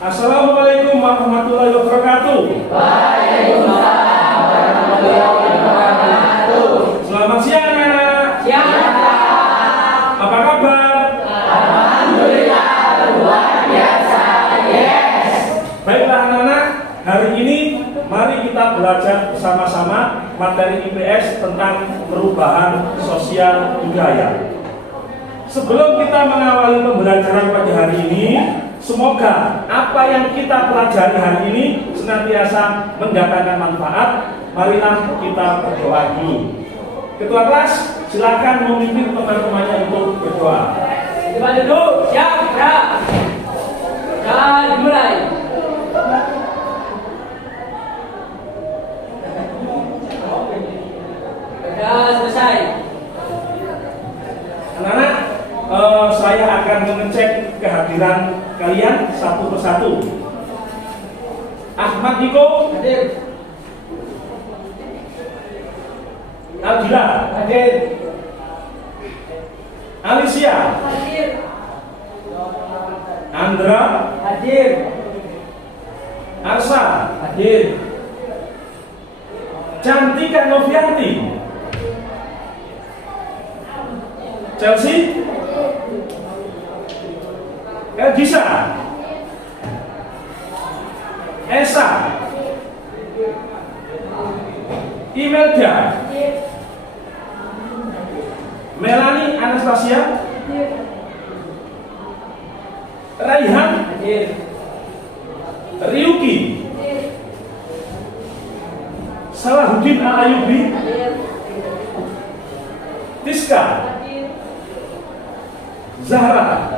Assalamualaikum warahmatullahi wabarakatuh. Waalaikumsalam warahmatullahi wabarakatuh. Selamat siang anak-anak. Siang, Pak. Apa kabar? Alhamdulillah luar biasa. Yes. Baiklah anak-anak, hari ini mari kita belajar bersama-sama materi IPS tentang perubahan sosial budaya. Sebelum kita mengawali pembelajaran pada hari ini, semoga apa yang kita pelajari hari ini senantiasa mendatangkan manfaat. Marilah kita berdoa dulu. Ketua kelas, silakan memimpin teman-temannya untuk berdoa. Coba duduk, siap, gerak. Dan dimulai. Sudah selesai. Anak-anak, saya akan mengecek kehadiran kalian satu persatu. Ahmad Niko, Hadir. Aldila, Hadir. Alicia, Hadir. Andra, Hadir. Arsa, Hadir. Cantika Novianti, Chelsea, Edisa, Esa, Imelda, Melanie Anastasia, Raihan, Hadir. Ryuki, Salahuddin Al-Ayubi, Tiska, Zahra,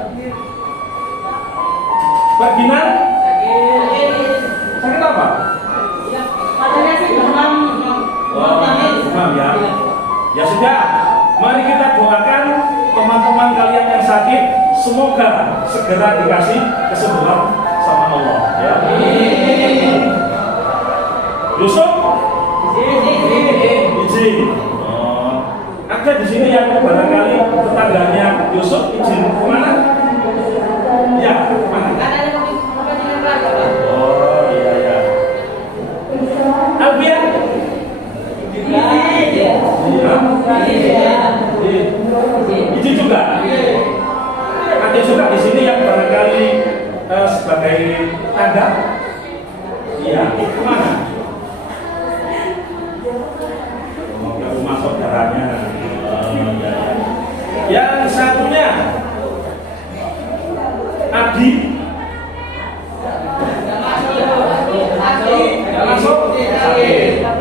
Pak Ginan, sakit apa? Padanya sih demam. Demam ya. Ya sudah, mari kita doakan teman-teman kalian yang sakit, semoga segera dikasih kesembuhan sama Allah. Ya. Yusuf, izin. Ada di sini yang barangkali tetangganya Yusuf izin kemana? Ya, kemana? Oh iya ya. Alfian, izin juga. Ada juga di sini yang barangkali sebagai tanda. Iya, kemana? Oh, ke rumah saudaranya. Yang satunya Adi. Tidak masuk.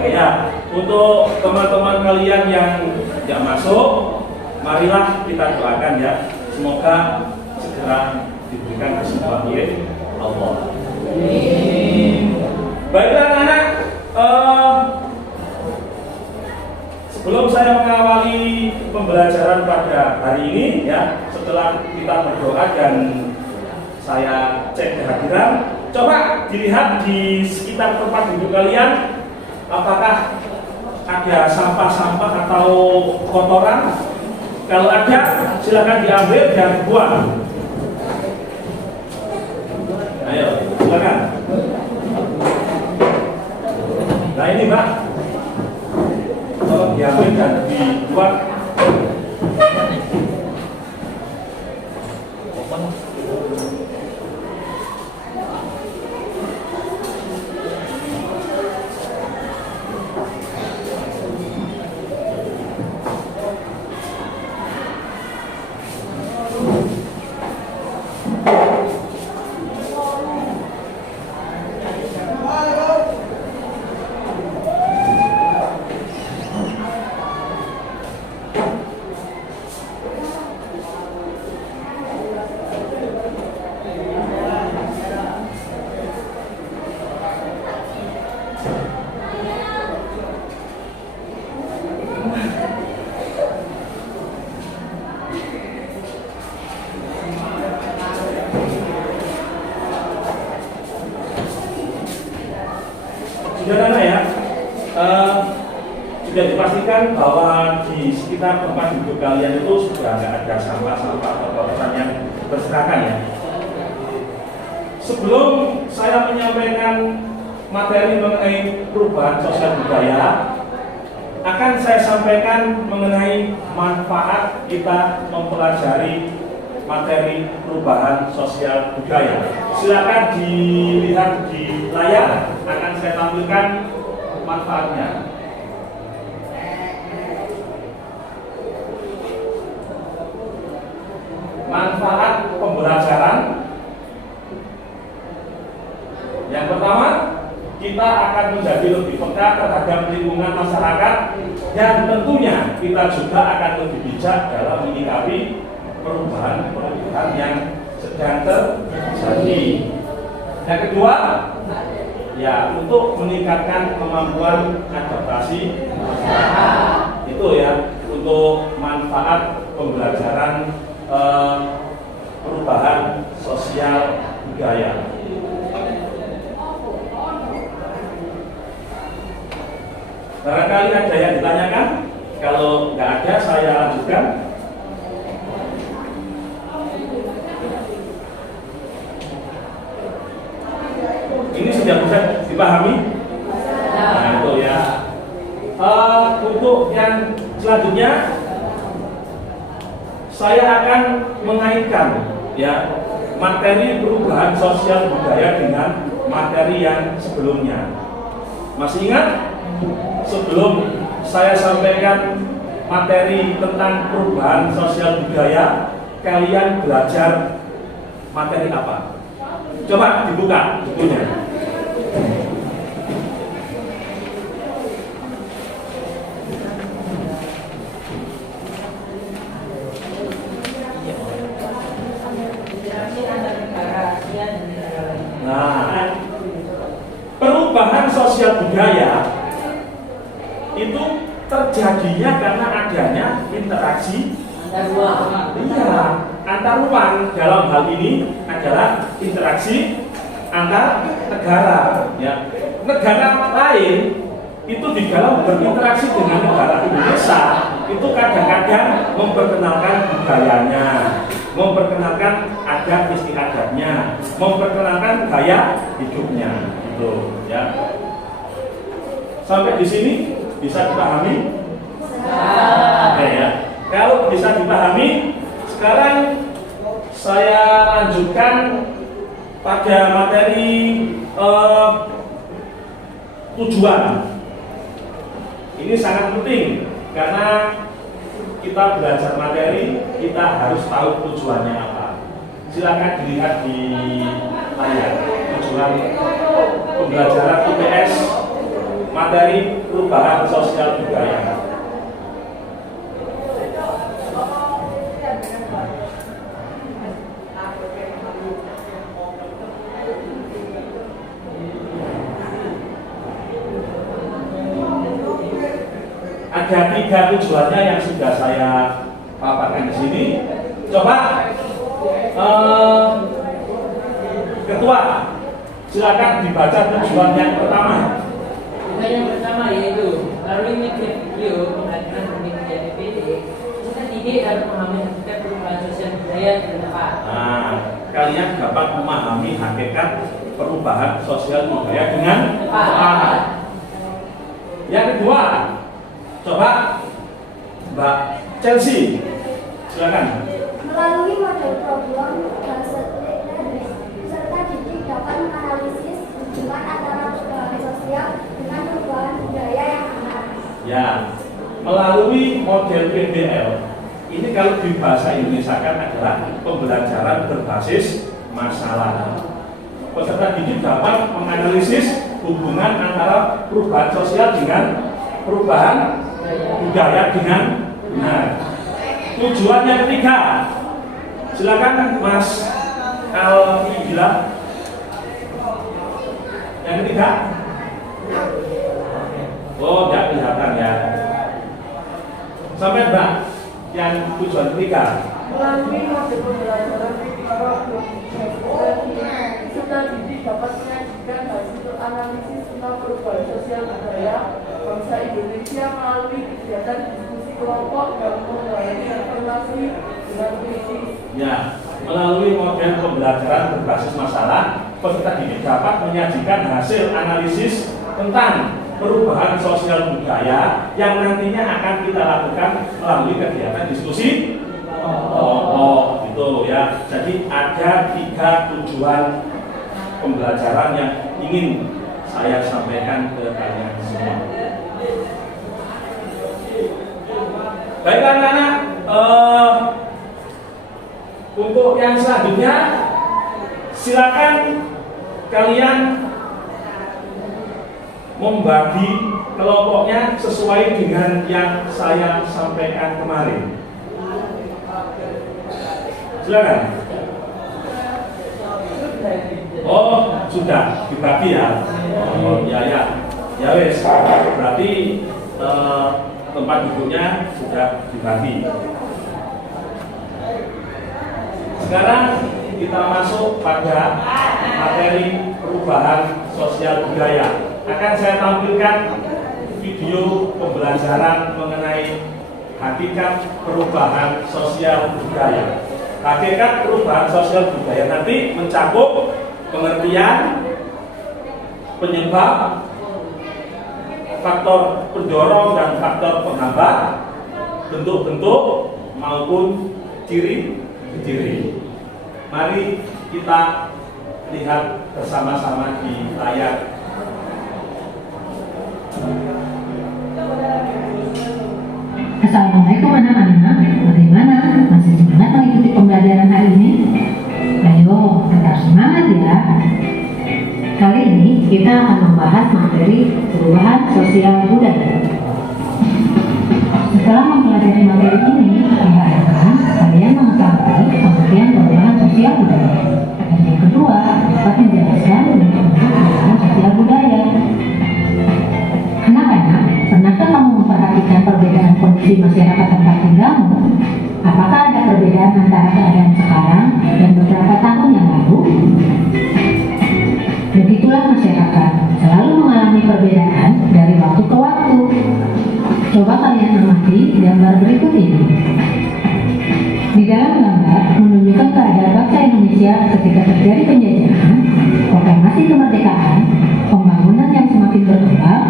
Ya, untuk teman-teman kalian yang tidak masuk, marilah kita doakan ya, semoga segera diberikan kesembuhan oleh Allah. Baiklah anak-anak, sebelum saya mengawali pembelajaran pada hari ini ya, setelah kita berdoa dan saya cek kehadiran, coba dilihat di sekitar tempat duduk kalian, apakah ada sampah-sampah atau kotoran? Kalau ada, silakan diambil dan buang. Ayo, silakan. Nah ini Mbak, tolong diambil dan dibuang. Sudah ada ya? Sudah dipastikan bahwa di sekitar tempat duduk kalian itu sudah nggak ada sampah-sampah atau kotoran yang berserakan ya. Sebelum saya menyampaikan materi mengenai perubahan sosial budaya, akan saya sampaikan mengenai manfaat kita mempelajari materi perubahan sosial budaya. Silakan dilihat di layar, akan saya tampilkan manfaatnya. Manfaat pembelajaran. Yang pertama, kita akan menjadi lebih peka terhadap lingkungan masyarakat dan tentunya kita juga akan lebih bijak dalam menyikapi perubahan-perubahan yang sedang terjadi. Yang kedua, ya untuk meningkatkan kemampuan adaptasi masyarakat. Itu ya untuk manfaat pembelajaran perubahan sosial budaya. Barangkali ada yang ditanyakan? Kalau nggak ada, saya lanjutkan. Ini sudah bisa dipahami? Nah itu ya. Untuk yang selanjutnya, saya akan mengaitkan ya materi perubahan sosial budaya dengan materi yang sebelumnya. Masih ingat? Sebelum saya sampaikan materi tentang perubahan sosial budaya, kalian belajar materi apa? Coba dibuka bukunya. Nah, perubahan sosial budaya itu terjadinya karena adanya interaksi antar ruang. Dalam hal ini adalah interaksi antar negara ya. Negara lain itu di dalam berinteraksi dengan negara Indonesia itu kadang-kadang memperkenalkan budayanya, memperkenalkan adat istiadatnya, memperkenalkan gaya hidupnya gitu ya. Sampai di sini bisa dipahami? Oke ya. Kalau bisa dipahami, sekarang saya lanjutkan pada materi tujuan. Ini sangat penting karena kita belajar materi, kita harus tahu tujuannya apa. Silakan dilihat di layar tujuan pembelajaran IPS materi perubahan sosial budaya. Ada 3 tujuannya yang sudah saya paparkan di sini. Coba ketua, silakan dibaca tujuan yang pertama. Yang pertama yaitu melalui media video menghadirkan media DPD, kita didik harus memahami hakikat perubahan sosial budaya di tempat. Nah, kalian dapat memahami hakikat perubahan sosial budaya dengan tepat. Yang kedua, coba Mbak Chelsea, silakan. Melalui model problem peserta didik dapat menganalisis hubungan antara perubahan sosial dengan perubahan budaya yang ada. Ya, melalui model PBL ini kalau di bahasa Indonesia kan adalah pembelajaran berbasis masalah. Peserta didik dapat menganalisis hubungan antara perubahan sosial dengan perubahan budaya dengan benar. Tujuan yang ketiga, silakan Mas Alfila. Yang ketiga, oh tidak kelihatan ya. Sampai Mbak, yang tujuan ketiga. Melalui model pembelajaran peserta didik dapat menyajikan hasil analisis tentang perubahan sosial budaya, bangsa Indonesia melalui kegiatan diskusi kelompok dan mengurangi informasi dengan kritis. Ya, melalui model pembelajaran berbasis masalah, peserta didik dapat menyajikan hasil analisis tentang perubahan sosial budaya yang nantinya akan kita lakukan melalui kegiatan diskusi kelompok gitu ya. Jadi ada 3 tujuan pembelajaran yang ingin saya sampaikan ke kalian semua. Baik anak-anak, untuk yang selanjutnya silakan kalian membagi kelompoknya sesuai dengan yang saya sampaikan kemarin. Silakan. Oh, sudah dibagi ya. Oh, ya wes. Berarti tempat duduknya sudah dibagi. Sekarang kita masuk pada materi perubahan sosial budaya. Akan saya tampilkan video pembelajaran mengenai hakikat perubahan sosial budaya. Hakikat perubahan sosial budaya nanti mencakup pengertian, penyebab, faktor pendorong dan faktor penghambat, bentuk-bentuk maupun ciri-ciri. Mari kita lihat bersama-sama di layar. Assalamualaikum anak-anak, bagaimana? Masih semangat mengikuti pembelajaran hari ini? Ayo, tetap semangat ya. Kali ini kita akan membahas materi perubahan sosial budaya. Setelah mempelajari materi ini, diharapkan kalian mengetahui pengertian perubahan sosial budaya. Dan yang kedua, dapat menjelaskan bentuk-bentuk perubahan sosial budaya. Anak-anak, pernahkah kamu memperhatikan perbedaan kondisi masyarakat tempat tinggalmu? Apakah ada perbedaan antara keadaan sekarang dan beberapa tahun yang lalu? Begitulah masyarakat, selalu mengalami perbedaan dari waktu ke waktu. Coba kalian amati gambar berikut ini. Di dalam gambar menunjukkan keadaan bangsa Indonesia ketika terjadi penjajahan, proklamasi kemerdekaan, pembangunan yang semakin berkembang,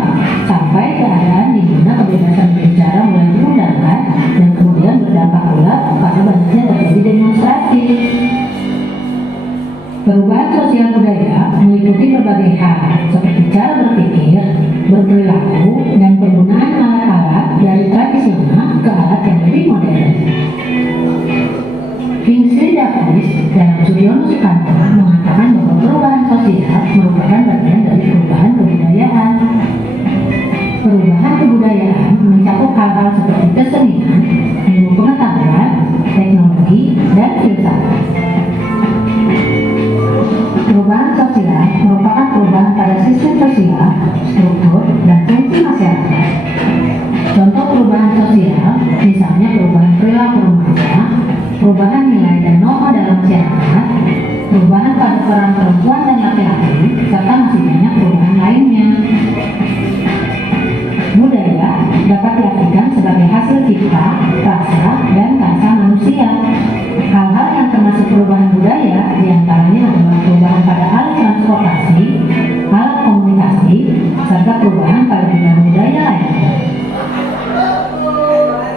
sampai keadaan di mana kebebasan berbicara mulai diundangkan dan kemudian berdampak pula pada banyaknya terjadi demonstrasi. Perubahan sosial budaya meliputi berbagai hal seperti cara berpikir, berperilaku, dan penggunaan alat-alat dari tradisional ke alat yang lebih modern. Kingsley Davis dalam Suryono Sukanto mengatakan bahwa perubahan sosial merupakan bagian dari perubahan kebudayaan. Perubahan kebudayaan mencakup hal-hal seperti kesenian, ilmu pengetahuan, teknologi, dan filsafat. Perubahan sosial merupakan perubahan pada sistem sosial, struktur, dan fungsi masyarakat. Contoh perubahan sosial, misalnya perubahan perilaku remaja, perubahan nilai dan norma dalam masyarakat, perubahan pada peran perempuan dan laki-laki, serta masih banyak perubahan lainnya. Budaya dapat diartikan sebagai hasil cipta, rasa, dan karsa manusia. Hal-hal yang termasuk perubahan budaya diantaranya adalah perubahan pada alat transportasi, alat komunikasi, serta perubahan pada bidang budaya lainnya.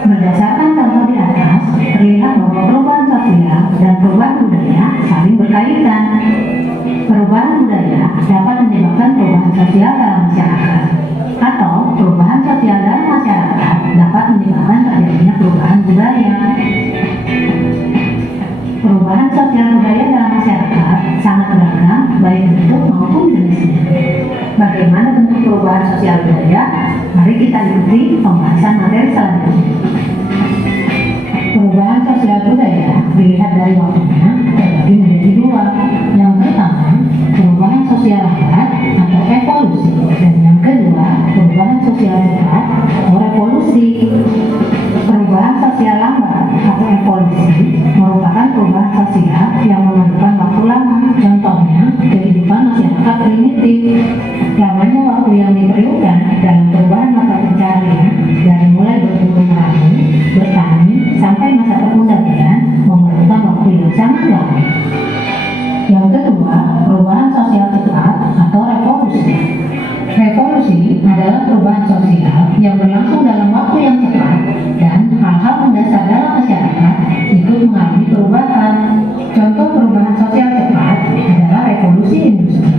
Berdasarkan contoh di atas, terlihat bahwa perubahan sosial dan perubahan budaya saling berkaitan. Perubahan budaya dapat menyebabkan perubahan sosial dalam masyarakat, atau perubahan sosial dalam masyarakat dapat menyebabkan terjadinya perubahan budaya. Perubahan sosial budaya dalam masyarakat sangat beragam, baik bentuk maupun jenisnya. Bagaimana bentuk perubahan sosial budaya? Mari kita ikuti pembahasan materi selanjutnya. Perubahan sosial budaya dilihat dari waktunya terbagi menjadi dua. Yang pertama, perubahan sosial lambat atau evolusi, dan yang kedua, perubahan sosial cepat atau revolusi. Perubahan sosial lambat atau evolusi merupakan perubahan sosial yang memerlukan waktu lama. Contohnya, kehidupan masyarakat primitif. Lamanya waktu yang diperlukan dalam perubahan mata pencaharian adalah perubahan sosial yang berlangsung dalam waktu yang cepat dan hal-hal mendasar dalam masyarakat ikut mengalami perubahan. Contoh perubahan sosial cepat adalah revolusi industri.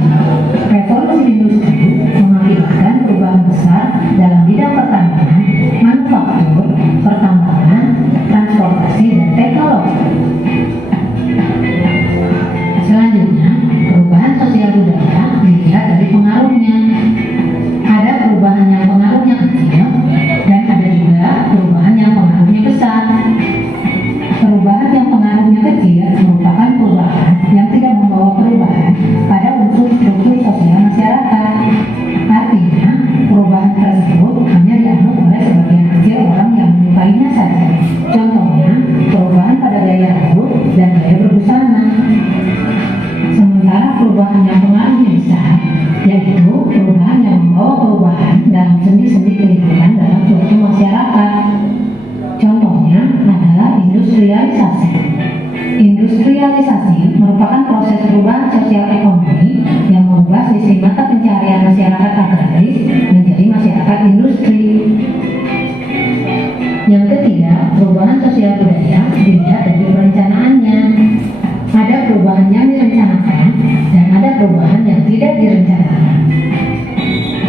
Revolusi industri mengakibatkan perubahan besar dalam bidang pertanian, manufaktur, pertambangan, transportasi, dan teknologi. Selanjutnya, perubahan sosial budaya dilihat dari pengaruhnya. Ada perubahan yang pengaruhnya kecil dan ada juga perubahan yang pengaruhnya besar. Perubahan yang pengaruhnya kecil merupakan perubahan yang tidak membawa perubahan pada unsur struktur sosial masyarakat. Artinya, perubahan tersebut hanya dianut oleh sebagian kecil orang yang menyukainya saja. Contohnya, perubahan pada gaya rambut dan gaya berbusana. Sementara perubahan yang pengaruhnya besar, yaitu perubahan yang membawa perubahan dalam sendi-sendi kehidupan dalam struktur masyarakat. Contohnya adalah industrialisasi. Industrialisasi merupakan proses perubahan sosial ekonomi yang mengubah sistem mata pencaharian masyarakat agraris menjadi masyarakat industri. Yang ketiga, perubahan sosial budaya dilihat dari perencanaannya. Ada perubahan yang direncanakan dan ada perubahan yang tidak direncanakan.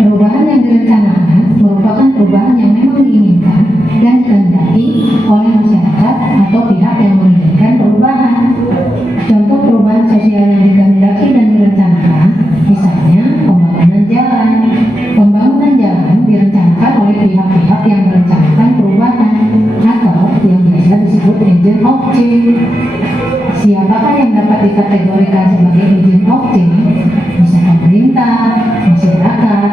Perubahan yang direncanakan merupakan perubahan yang memang diinginkan dan dikehendaki oleh masyarakat atau pihak yang menginginkan perubahan. Contoh perubahan sosial yang dikehendaki dan direncanakan, misalnya pembangunan jalan. Pembangunan jalan direncanakan oleh pihak-pihak yang merencanakan perubahan atau yang biasa disebut agent of change. Siapakah yang dapat dikategorikan sebagai agent of change? Bisa pemerintah, masyarakat,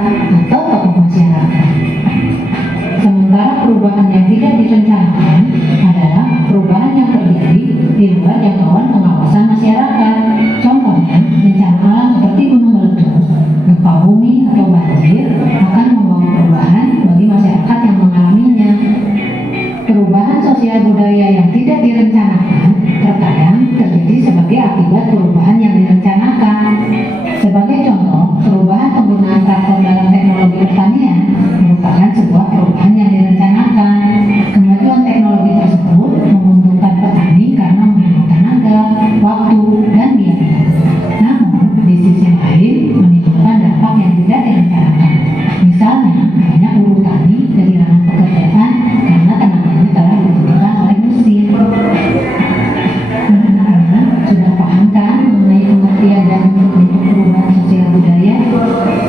atau tokoh masyarakat. Sementara perubahan yang tidak direncanakan adalah perubahan yang terjadi di luar jangkauan pengawasan masyarakat. Contohnya, bencana alam seperti gunung meletus, gempa bumi, atau banjir akan membawa perubahan bagi masyarakat yang mengalaminya. Perubahan sosial budaya yang tidak direncanakan terkadang terjadi sebagai akibat perubahan yang direncanakan. Sebagai contoh, perubahan penggunaan traktor dalam teknologi pertanian merupakan sebuah perubahan yang direncanakan. Kemajuan teknologi tersebut menguntungkan petani karena menghemat tenaga, waktu, dan biaya. Namun, di sisi lain menimbulkan dampak yang tidak direncanakan. Misalnya, banyak buruh tani kehilangan pekerjaan karena tenaganya telah dibutuhkan oleh mesin. Anak-anak sudah paham kan mengenai pengertian dan bentuk perubahan sosial budaya?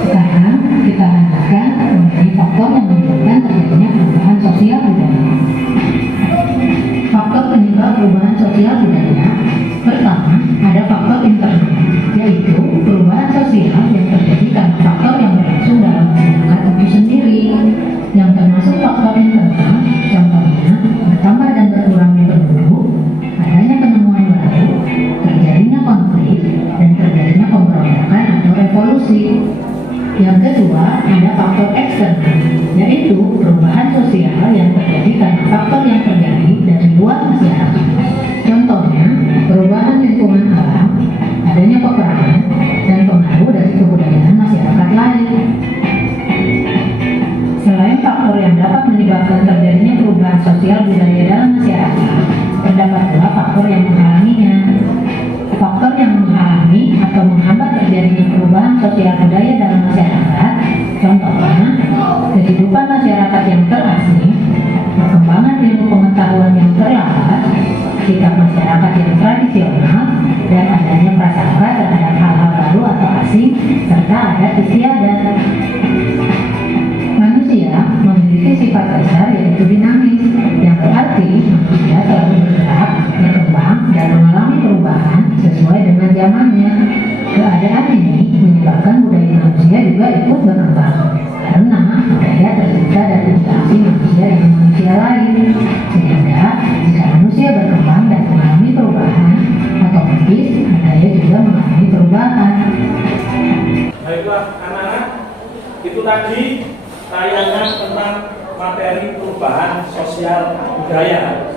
Sekarang kita lanjutkan mengenai faktor yang menyebabkan terjadinya perubahan sosial budaya. Faktor penyebab perubahan sosial budaya. Pertama, ada faktor internal, yaitu perubahan sosial yang terjadi karena faktor yang berlangsung dalam masyarakat itu sendiri. Yang termasuk faktor internal, contohnya bertambah dan berkurangnya penduduk, adanya penemuan baru, terjadinya konflik, dan terjadinya pemberontakan atau revolusi. Yang kedua, ada faktor eksternal, yaitu perubahan sosial yang terjadi karena faktor yang terjadi dari luar masyarakat. Contohnya, perubahan lingkungan alam, adanya peperangan, dan pengaruh dari kebudayaan masyarakat lain. Selain faktor yang dapat menyebabkan terjadinya perubahan sosial budaya dalam masyarakat, terdapat pula faktor yang menghalanginya. Faktor yang menghalangi atau menghambat terjadinya perubahan sosial budaya dalam masyarakat, contohnya kehidupan masyarakat yang terasing, perkembangan ilmu pengetahuan yang terlambat, sikap masyarakat yang tradisional, dan adanya prasangka terhadap hal-hal baru atau asing, serta adat istiadat. Manusia memiliki sifat dasar yaitu dinamis, yang berarti manusia selalu bergerak, berkembang, dan mengalami perubahan sesuai dengan zamannya. Keadaan ini menyebabkan budaya manusia juga ikut berkembang, karena budaya tercipta dari interaksi manusia dengan manusia lain. Sehingga jika manusia berkembang dan mengalami perubahan, otomatis budaya juga mengalami perubahan. Baiklah anak-anak, itu tadi tayangan tentang materi perubahan sosial budaya.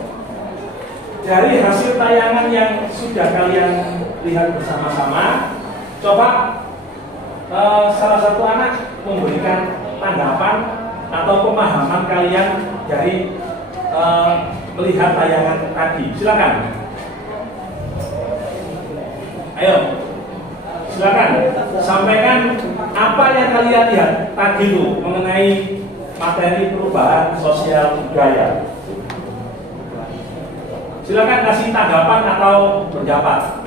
Dari hasil tayangan yang sudah kalian lihat bersama-sama, coba salah satu anak memberikan tanggapan atau pemahaman kalian dari melihat tayangan tadi. Silakan. Ayo, silakan sampaikan apa yang kalian lihat tadi itu mengenai materi perubahan sosial budaya. Silakan kasih tanggapan atau pendapat.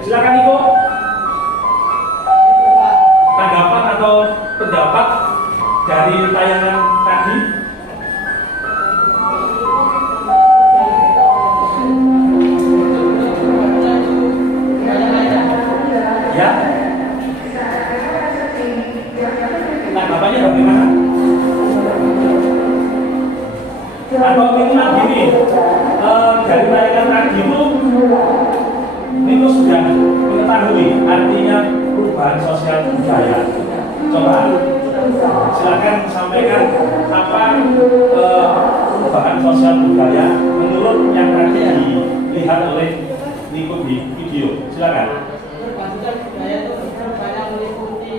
Silakan Iko. Tanggapan atau pendapat dari tayangan tadi. Ya. Tanggapannya bagaimana? Atau minimal gini, dari tayangan tadi itu sudah mengetahui artinya perubahan sosial budaya. Coba silakan sampaikan apa perubahan sosial budaya menurut yang tadi dilihat oleh Niko di video. Silakan. Perubahan sosial budaya itu banyak meliputi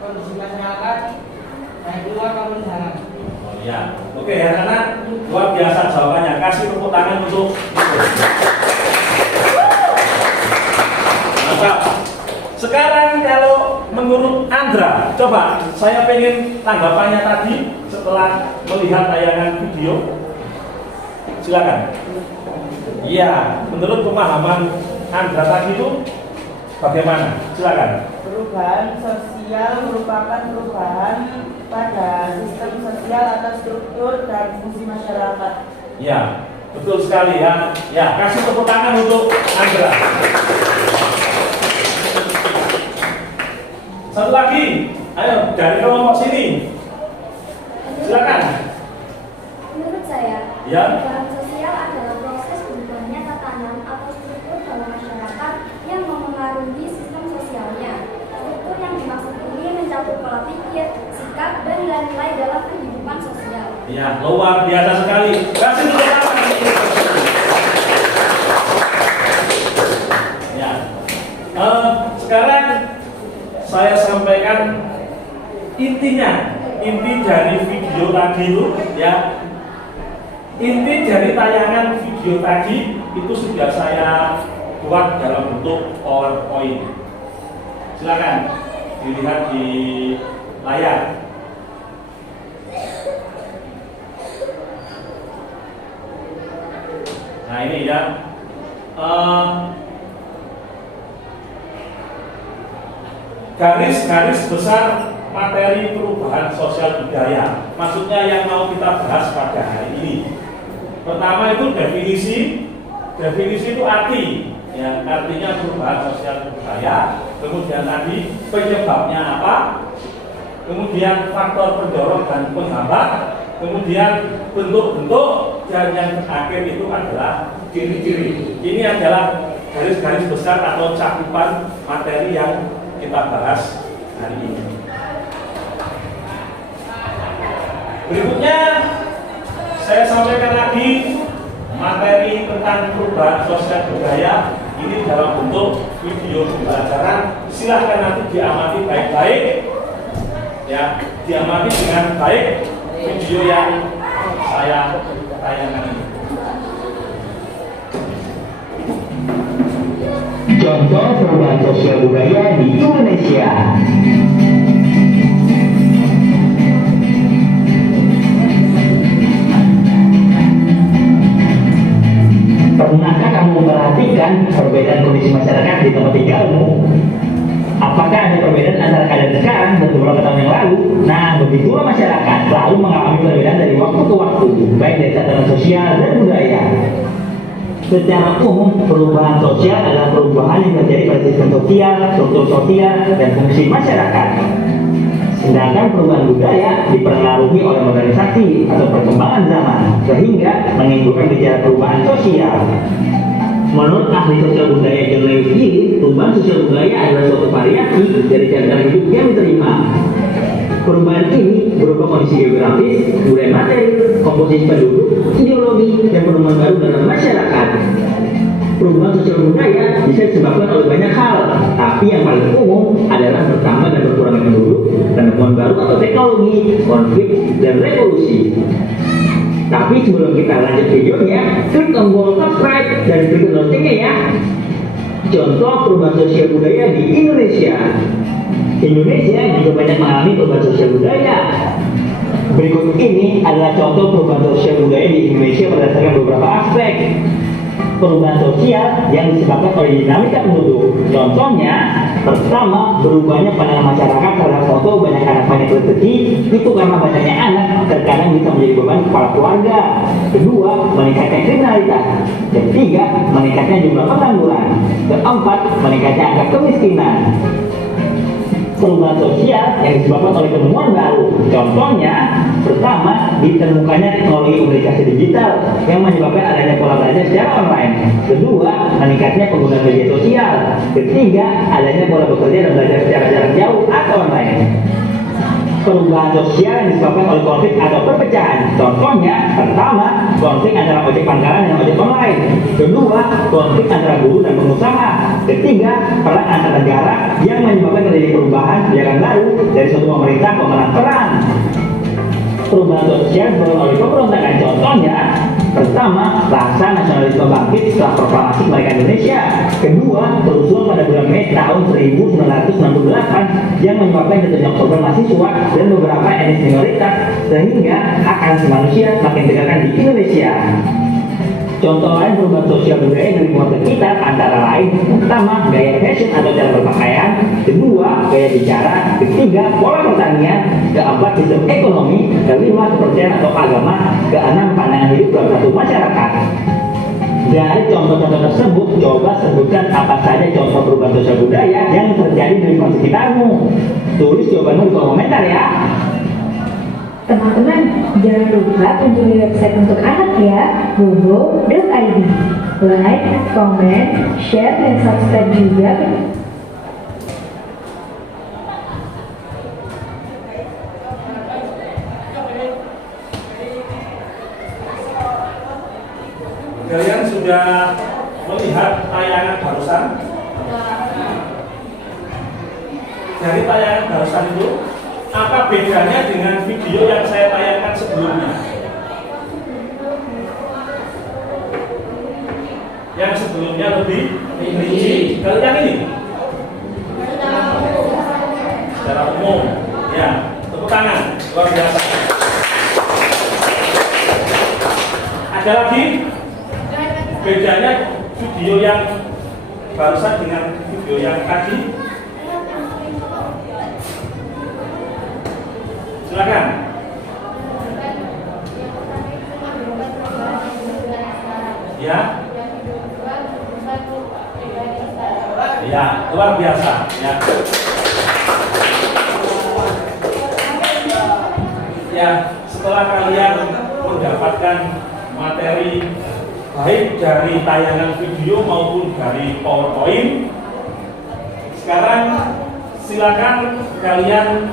kondisi masyarakat baik luar maupun dalam. Oh ya, oke ya, karena luar biasa jawabannya. Kasih tepuk tangan untuk Niko. Mantap. Sekarang kalau menurut Andra, coba saya pengen tanggapannya tadi setelah melihat tayangan video. Silakan. Iya, menurut pemahaman Andra tadi itu bagaimana? Silakan. Perubahan sosial merupakan perubahan pada sistem sosial atau struktur dan fungsi masyarakat. Ya, betul sekali ya. Ya, kasih tepuk tangan untuk Andra. Satu lagi, ayo dari kelompok sini. Silakan. Menurut saya, Ya. perubahan sosial adalah proses berubahnya tatanan atau struktur dalam masyarakat yang memengaruhi sistem sosialnya. Struktur yang dimaksud ini mencakup pola pikir, sikap, dan nilai-nilai dalam kehidupan sosial. Ya, luar biasa sekali. Kasih tepuk tangan. Ya. Sekarang saya sampaikan inti dari video tadi itu ya. Inti dari tayangan video tadi itu sudah saya buat dalam bentuk PowerPoint. Silakan dilihat di layar. Nah ini ya. Garis-garis besar materi perubahan sosial budaya. Maksudnya yang mau kita bahas pada hari ini. Pertama itu definisi. Definisi itu arti, ya, artinya perubahan sosial budaya. Kemudian tadi penyebabnya apa? Kemudian faktor pendorong dan penghambat. Kemudian bentuk-bentuk, dan yang terakhir itu adalah ciri-ciri. Ini adalah garis-garis besar atau cakupan materi yang kita bahas hari ini. Berikutnya saya sampaikan lagi materi tentang perubahan sosial budaya ini dalam bentuk video pembelajaran. Silahkan nanti diamati baik-baik, ya, diamati dengan baik video yang saya tayangkan ini. Contoh perubahan sosial budaya di Indonesia. Pernahkah kamu memperhatikan perbedaan kondisi masyarakat di tempat tinggalmu? Apakah ada perbedaan antara keadaan sekarang dan beberapa tahun yang lalu? Nah, begitulah masyarakat selalu mengalami perbedaan dari waktu ke waktu, baik dari tatanan sosial dan budaya. Secara umum, perubahan sosial adalah perubahan yang terjadi pada sistem sosial, struktur sosial, dan fungsi masyarakat. Sedangkan perubahan budaya dipengaruhi oleh modernisasi atau perkembangan zaman, sehingga menimbulkan gejala perubahan sosial. Menurut ahli sosial budaya John Lewis ini, perubahan sosial budaya adalah suatu variasi dari cara hidup yang diterima. Perubahan ini berupa kondisi geografis, budaya materi, komposisi penduduk, ideologi, dan penemuan baru dalam masyarakat. Perubahan sosial budaya bisa disebut baru atau teknologi, konflik, dan revolusi. Tapi sebelum kita lanjut videonya, klik tombol subscribe dan klik loncengnya ya. Contoh perubahan sosial budaya di Indonesia. Indonesia juga banyak mengalami perubahan sosial budaya. Berikut ini adalah contoh perubahan sosial budaya di Indonesia berdasarkan beberapa aspek. Perubahan sosial yang disebabkan oleh dinamika penduduk. Contohnya, pertama, berubahnya pandangan masyarakat terhadap foto banyak anak banyak rezeki itu karena banyaknya anak terkadang bisa menjadi beban kepala keluarga. Kedua, meningkatnya kriminalitas. Ketiga, meningkatnya jumlah pengangguran. Keempat, meningkatnya angka kemiskinan. Perubahan sosial yang disebabkan oleh penemuan baru. Contohnya, pertama, ditemukannya teknologi komunikasi digital yang menyebabkan adanya pola belajar secara online. Kedua, meningkatnya penggunaan media sosial. Ketiga, adanya pola bekerja dan belajar secara jarak jauh atau online. Perubahan sosial yang disebabkan oleh konflik atau perpecahan. Contohnya, pertama, konflik antara ojek pangkalan dan ojek online. Kedua, konflik antara buruh dan pengusaha. Ketiga, perang antar negara yang menyebabkan terjadi perubahan kebijakan baru dari suatu pemerintah pemenang perang. Perubahan sosial disebabkan oleh pemberontakan. Contohnya, pertama, rasa nasionalisme bangkit setelah proklamasi kemerdekaan Indonesia. Kedua, kerusuhan pada bulan Mei tahun 1968 yang menyebabkan jatuhnya korban mahasiswa dan beberapa etnis minoritas sehingga hak asasi manusia makin ditegakkan di Indonesia. Contoh lain perubahan sosial budaya dari lingkungan sekitar antara lain, pertama, gaya fashion atau cara berpakaian. Kedua, gaya bicara. Ketiga, pola pertanian. Keempat, sistem ekonomi. Kelima, kepercayaan atau agama. Keenam, pandangan hidup dalam satu masyarakat. Dari contoh-contoh tersebut, coba sebutkan apa saja contoh perubahan sosial budaya yang terjadi di lingkungan sekitarmu. Tulis jawabanmu di kolom komentar ya. Teman-teman, jangan lupa kunjungi website untuk anak ya, bobo.id. Like, comment, share, dan subscribe juga. Kalian sudah melihat tayangan barusan? Dari tayangan barusan itu, apa bedanya dengan video yang saya tayangkan sebelumnya? Yang sebelumnya lebih rinci. Kalau yang ini? Secara umum. Ya, tepuk tangan. Luar biasa. Ada lagi? Bedanya video yang barusan dengan video yang tadi? Silakan. Ya. Ya, luar biasa. Ya. Ya, setelah kalian mendapatkan materi baik dari tayangan video maupun dari PowerPoint, sekarang silakan kalian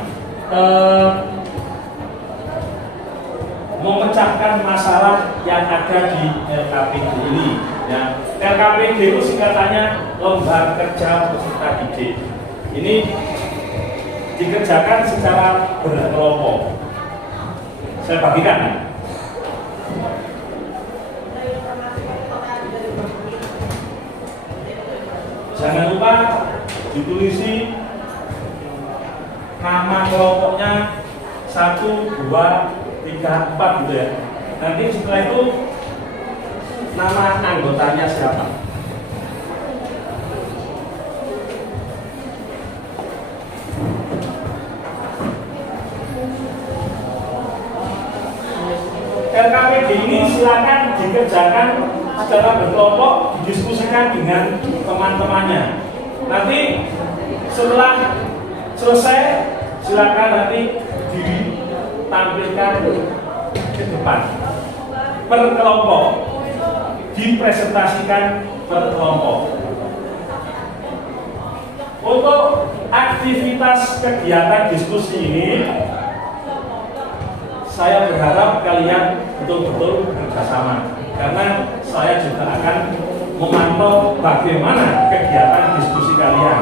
memecahkan masalah yang ada di LKPD ini. Ya, LKPD itu singkatannya Lembar Kerja Peserta Didik. Ini dikerjakan secara berkelompok. Saya bagikan. Jangan lupa ditulisi nama kelompoknya 1, 2, 3, 4 gitu ya. Nanti setelah itu nama anggotanya siapa. LKPD ini silakan dikerjakan secara berkelompok, didiskusikan dengan teman-temannya. Nanti setelah selesai, silakan nanti ditampilkan ke depan per kelompok, dipresentasikan per kelompok. Untuk aktivitas kegiatan diskusi ini, saya berharap kalian betul-betul bekerjasama, karena saya juga akan memantau bagaimana kegiatan diskusi kalian.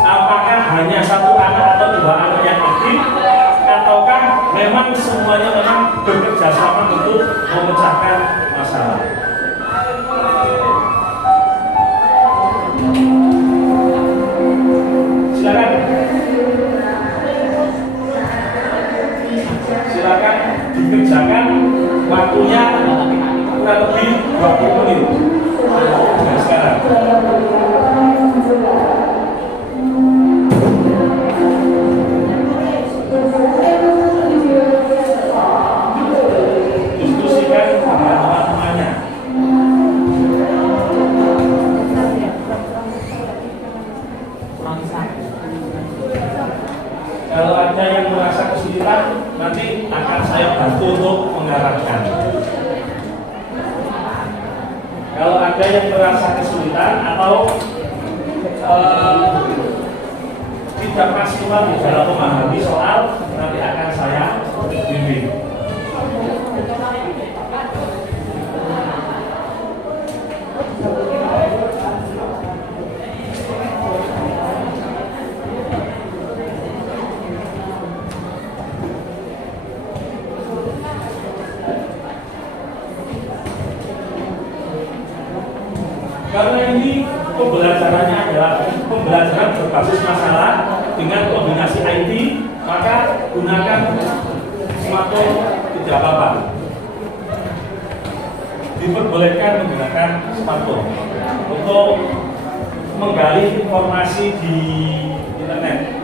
Apakah hanya 1 anak atau 2 anak yang aktif, memang semuanya memang bekerja sama untuk memecahkan masalah. Silakan dikerjakan, waktunya kurang lebih 20 menit. Nah, sekarang diskusikan dengan teman-temannya. Kalau ada yang merasa kesulitan, nanti akan saya bantu untuk mengarahkan. Kalau ada yang merasa kesulitan atau tidak maksimal di dalam memahami soal, nanti akan saya bimbing. Karena ini pembelajarannya adalah pembelajaran berbasis masalah dengan kombinasi IT, maka gunakan smartphone, tidak apa-apa. Diperbolehkan menggunakan smartphone untuk menggali informasi di internet.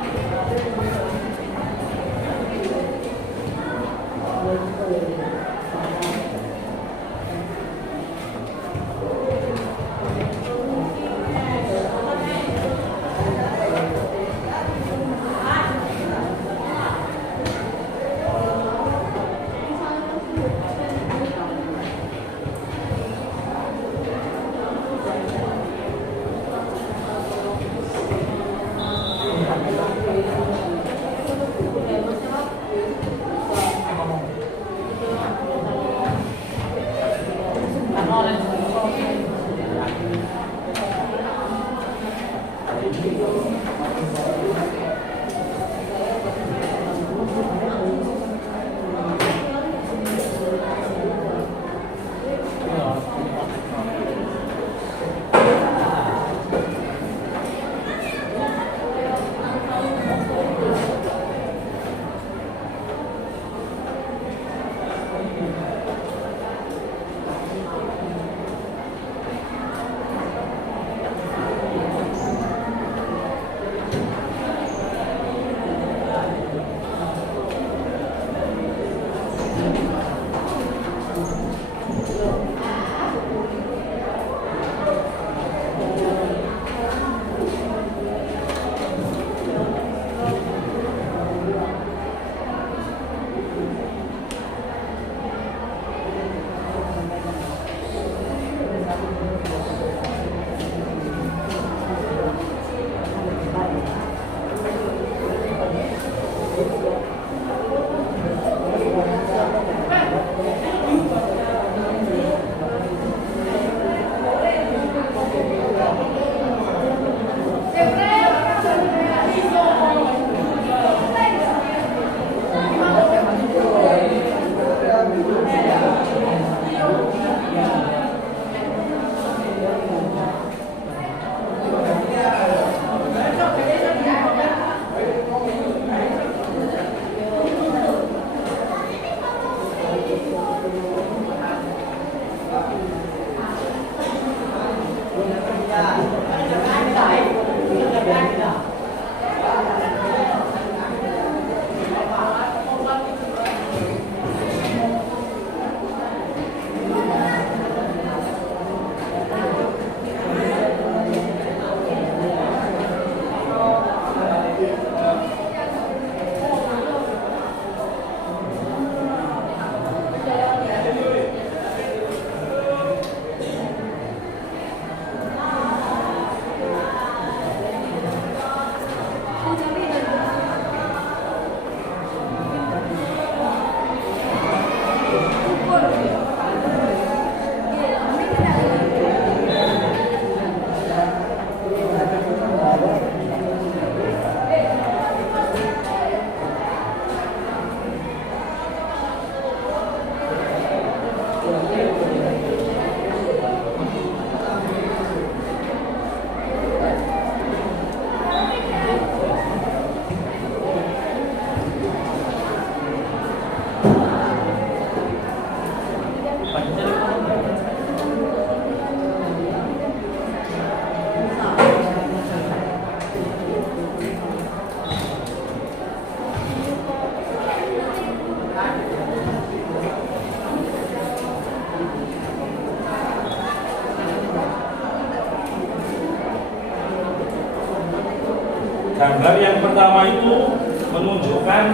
Gambar yang pertama itu menunjukkan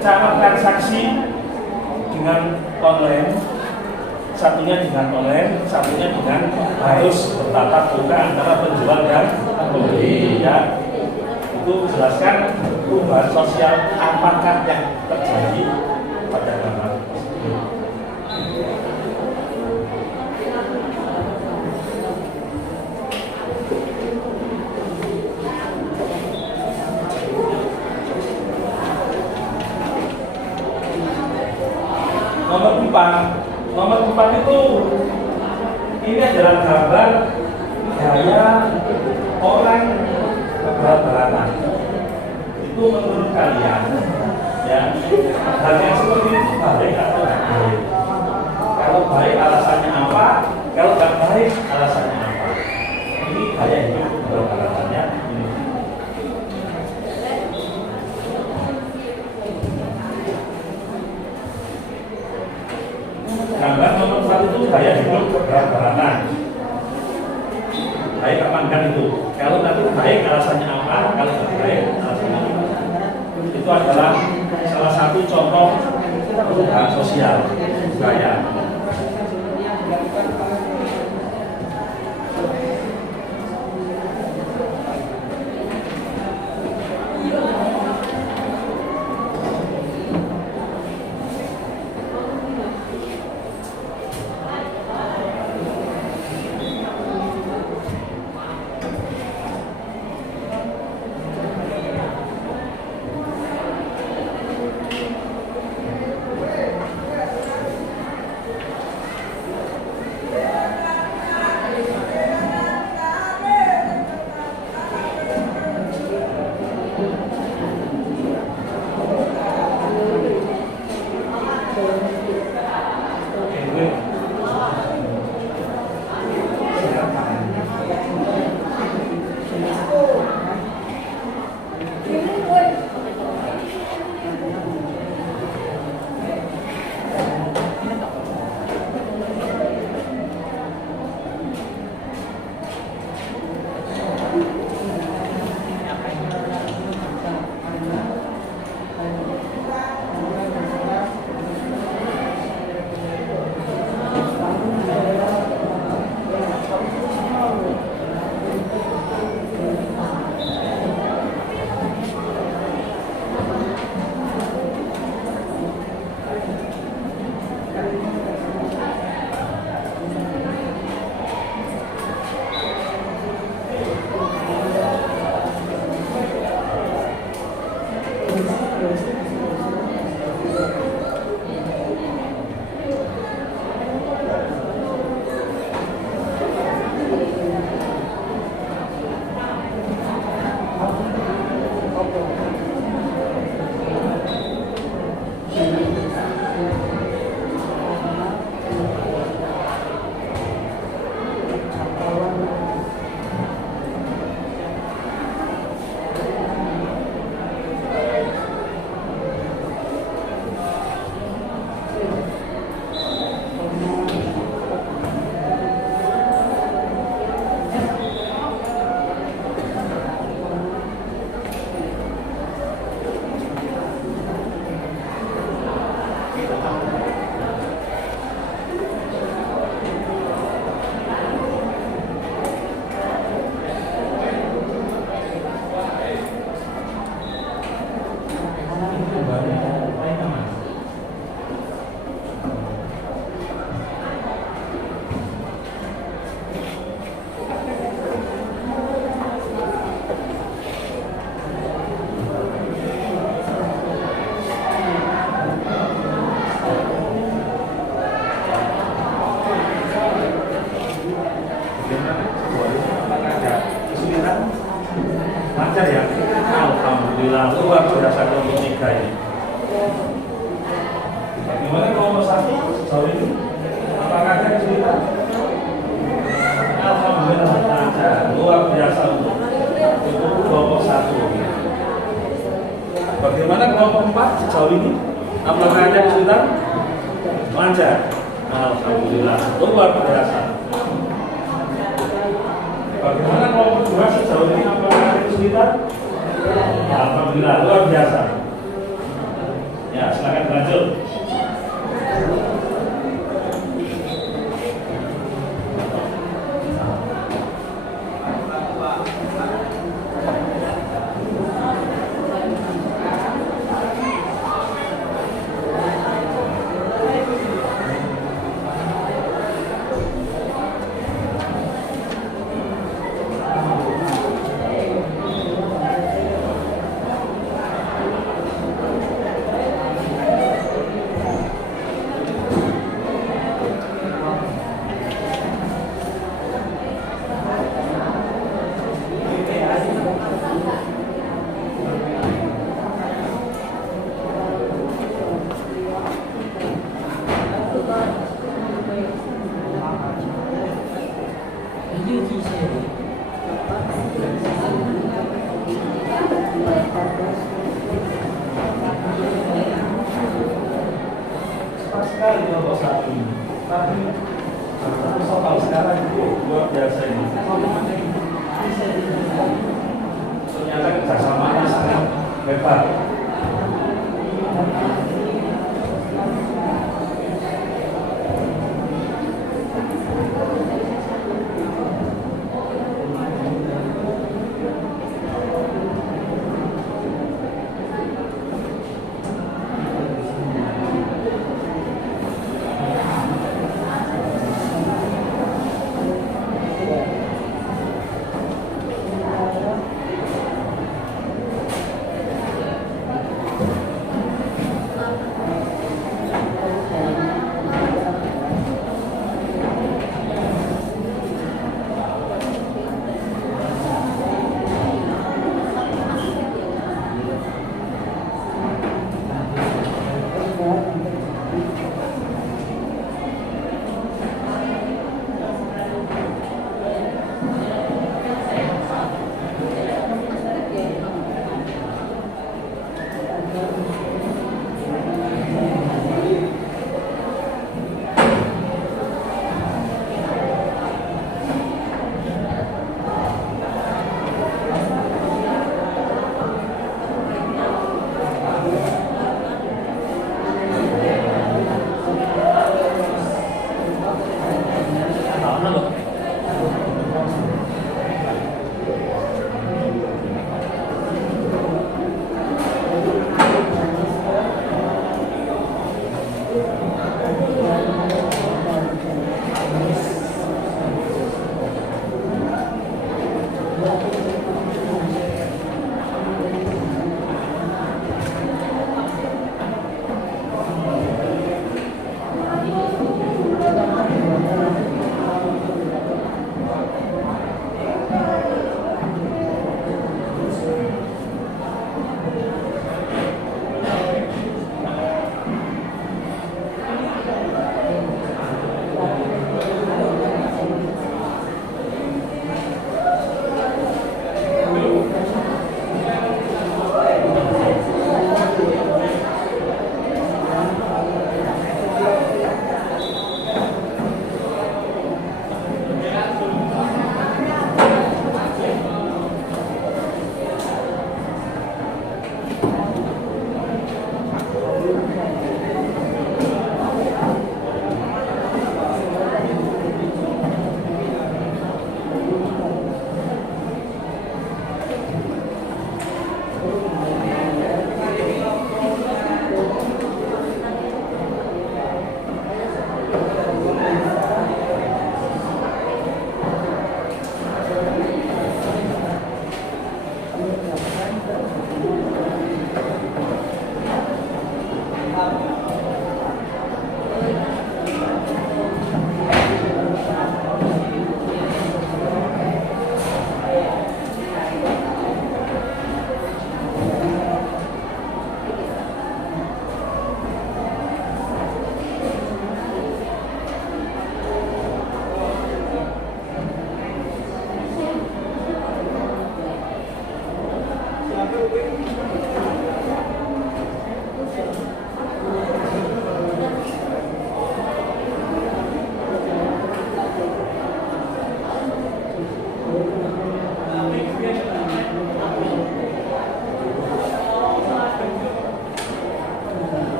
cara transaksi dengan online, satunya dengan online, satunya dengan harus bertatap muka antara penjual dan pembeli. Ya, itu jelaskan perubahan sosial apakah yang terjadi pada gambar tersebut. Nomor 4 itu ini adalah gambar gaya orang berat-beratan. Itu menurut kalian, ya, hal yang seperti itu baik atau tidak baik? Kalau baik alasannya apa? Kalau tidak baik alasannya apa? Ini gaya hidup berat-beratannya. Gambar nomor 1 itu gaya hidup berat-beratan. Baik apa enggak itu? Kalau tadi baik alasannya apa? Kalau tidak baik alasannya apa? Itu adalah salah satu contoh perubahan sosial budaya. Lancar ya? Alhamdulillah, luar biasa nomor 3 ini. Bagaimana nomor 1 sejauh ini? Apakah ada kesulitan? Alhamdulillah lancar, luar biasa untuk kelompok 1. Bagaimana kelompok 4 sejauh ini? Apakah ada kesulitan? Lancar. Alhamdulillah, luar biasa. Bagaimana kelompok 2 sejauh ini? Apakah kesulitan? Alhamdulillah, luar biasa. Ya, silakan lanjut. Cepat sekali kalau saat ini. Tapi soal sekarang itu luar biasa ini. Ternyata kerjasamanya sangat hebat.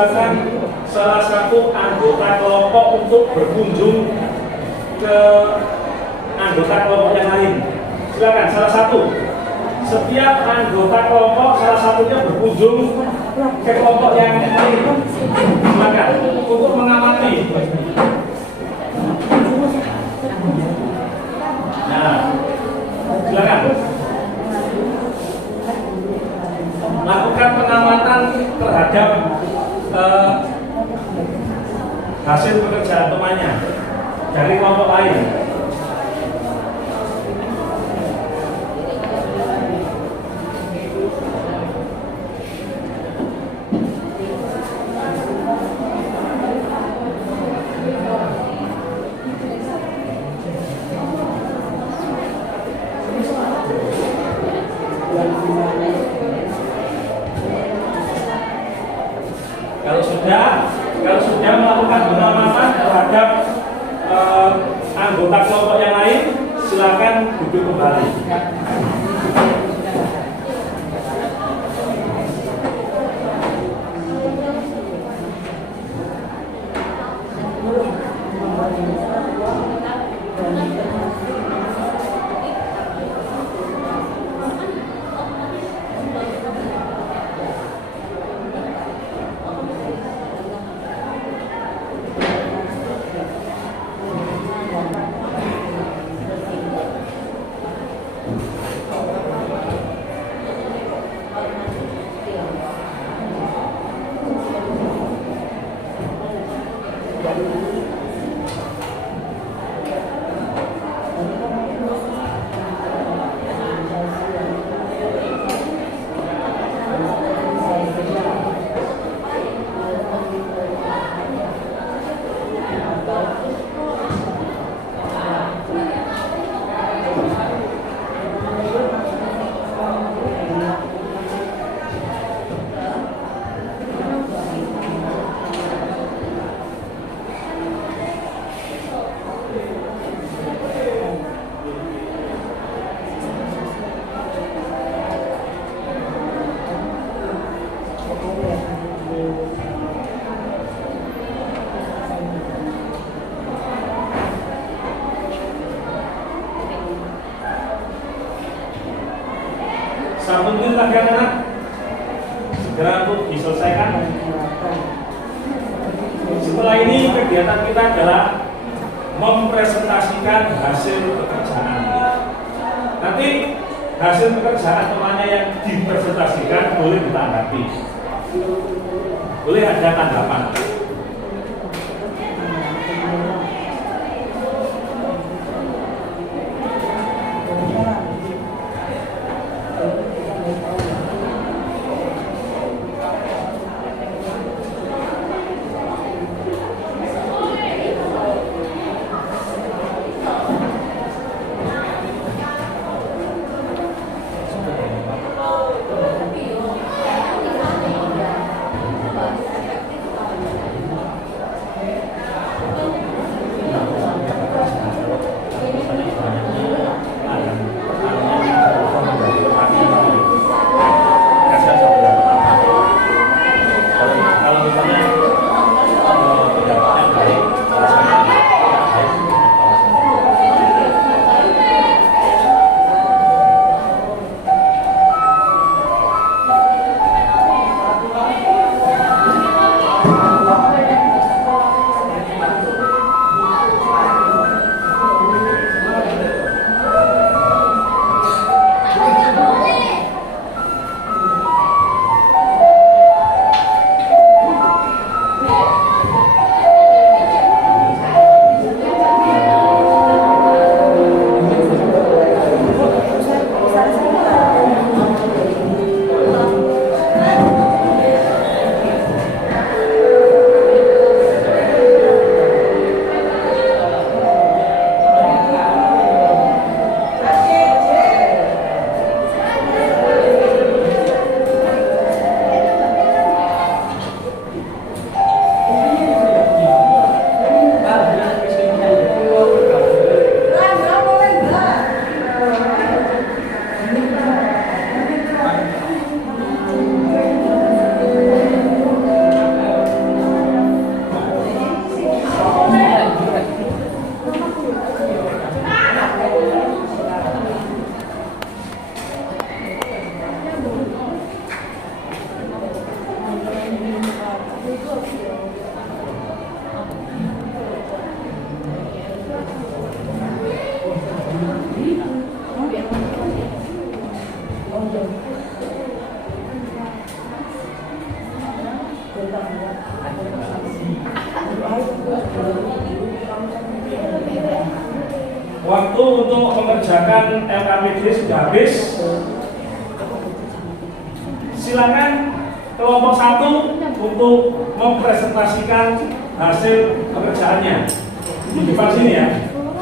mempersilahkan salah satu anggota kelompok untuk berkunjung ke anggota kelompok yang lain. Silakan salah satu. Setiap anggota kelompok salah satunya berkunjung ke kelompok yang lain. Silakan untuk mengamati. Nah, silakan lakukan pengamatan terhadap hasil pekerjaan temannya dari kelompok lain. Kalau sudah melakukan pengamatan terhadap anggota kelompok yang lain, silakan duduk kembali. Satu menit lagi anak-anak, segera untuk diselesaikan. Setelah ini kegiatan kita adalah mempresentasikan hasil pekerjaan. Nanti hasil pekerjaan temannya yang dipresentasikan boleh ditanggapi, boleh ada tanggapan. Waktu untuk mengerjakan LKPD sudah habis. Silakan kelompok 1 untuk mempresentasikan hasil pekerjaannya. Di depan sini ya.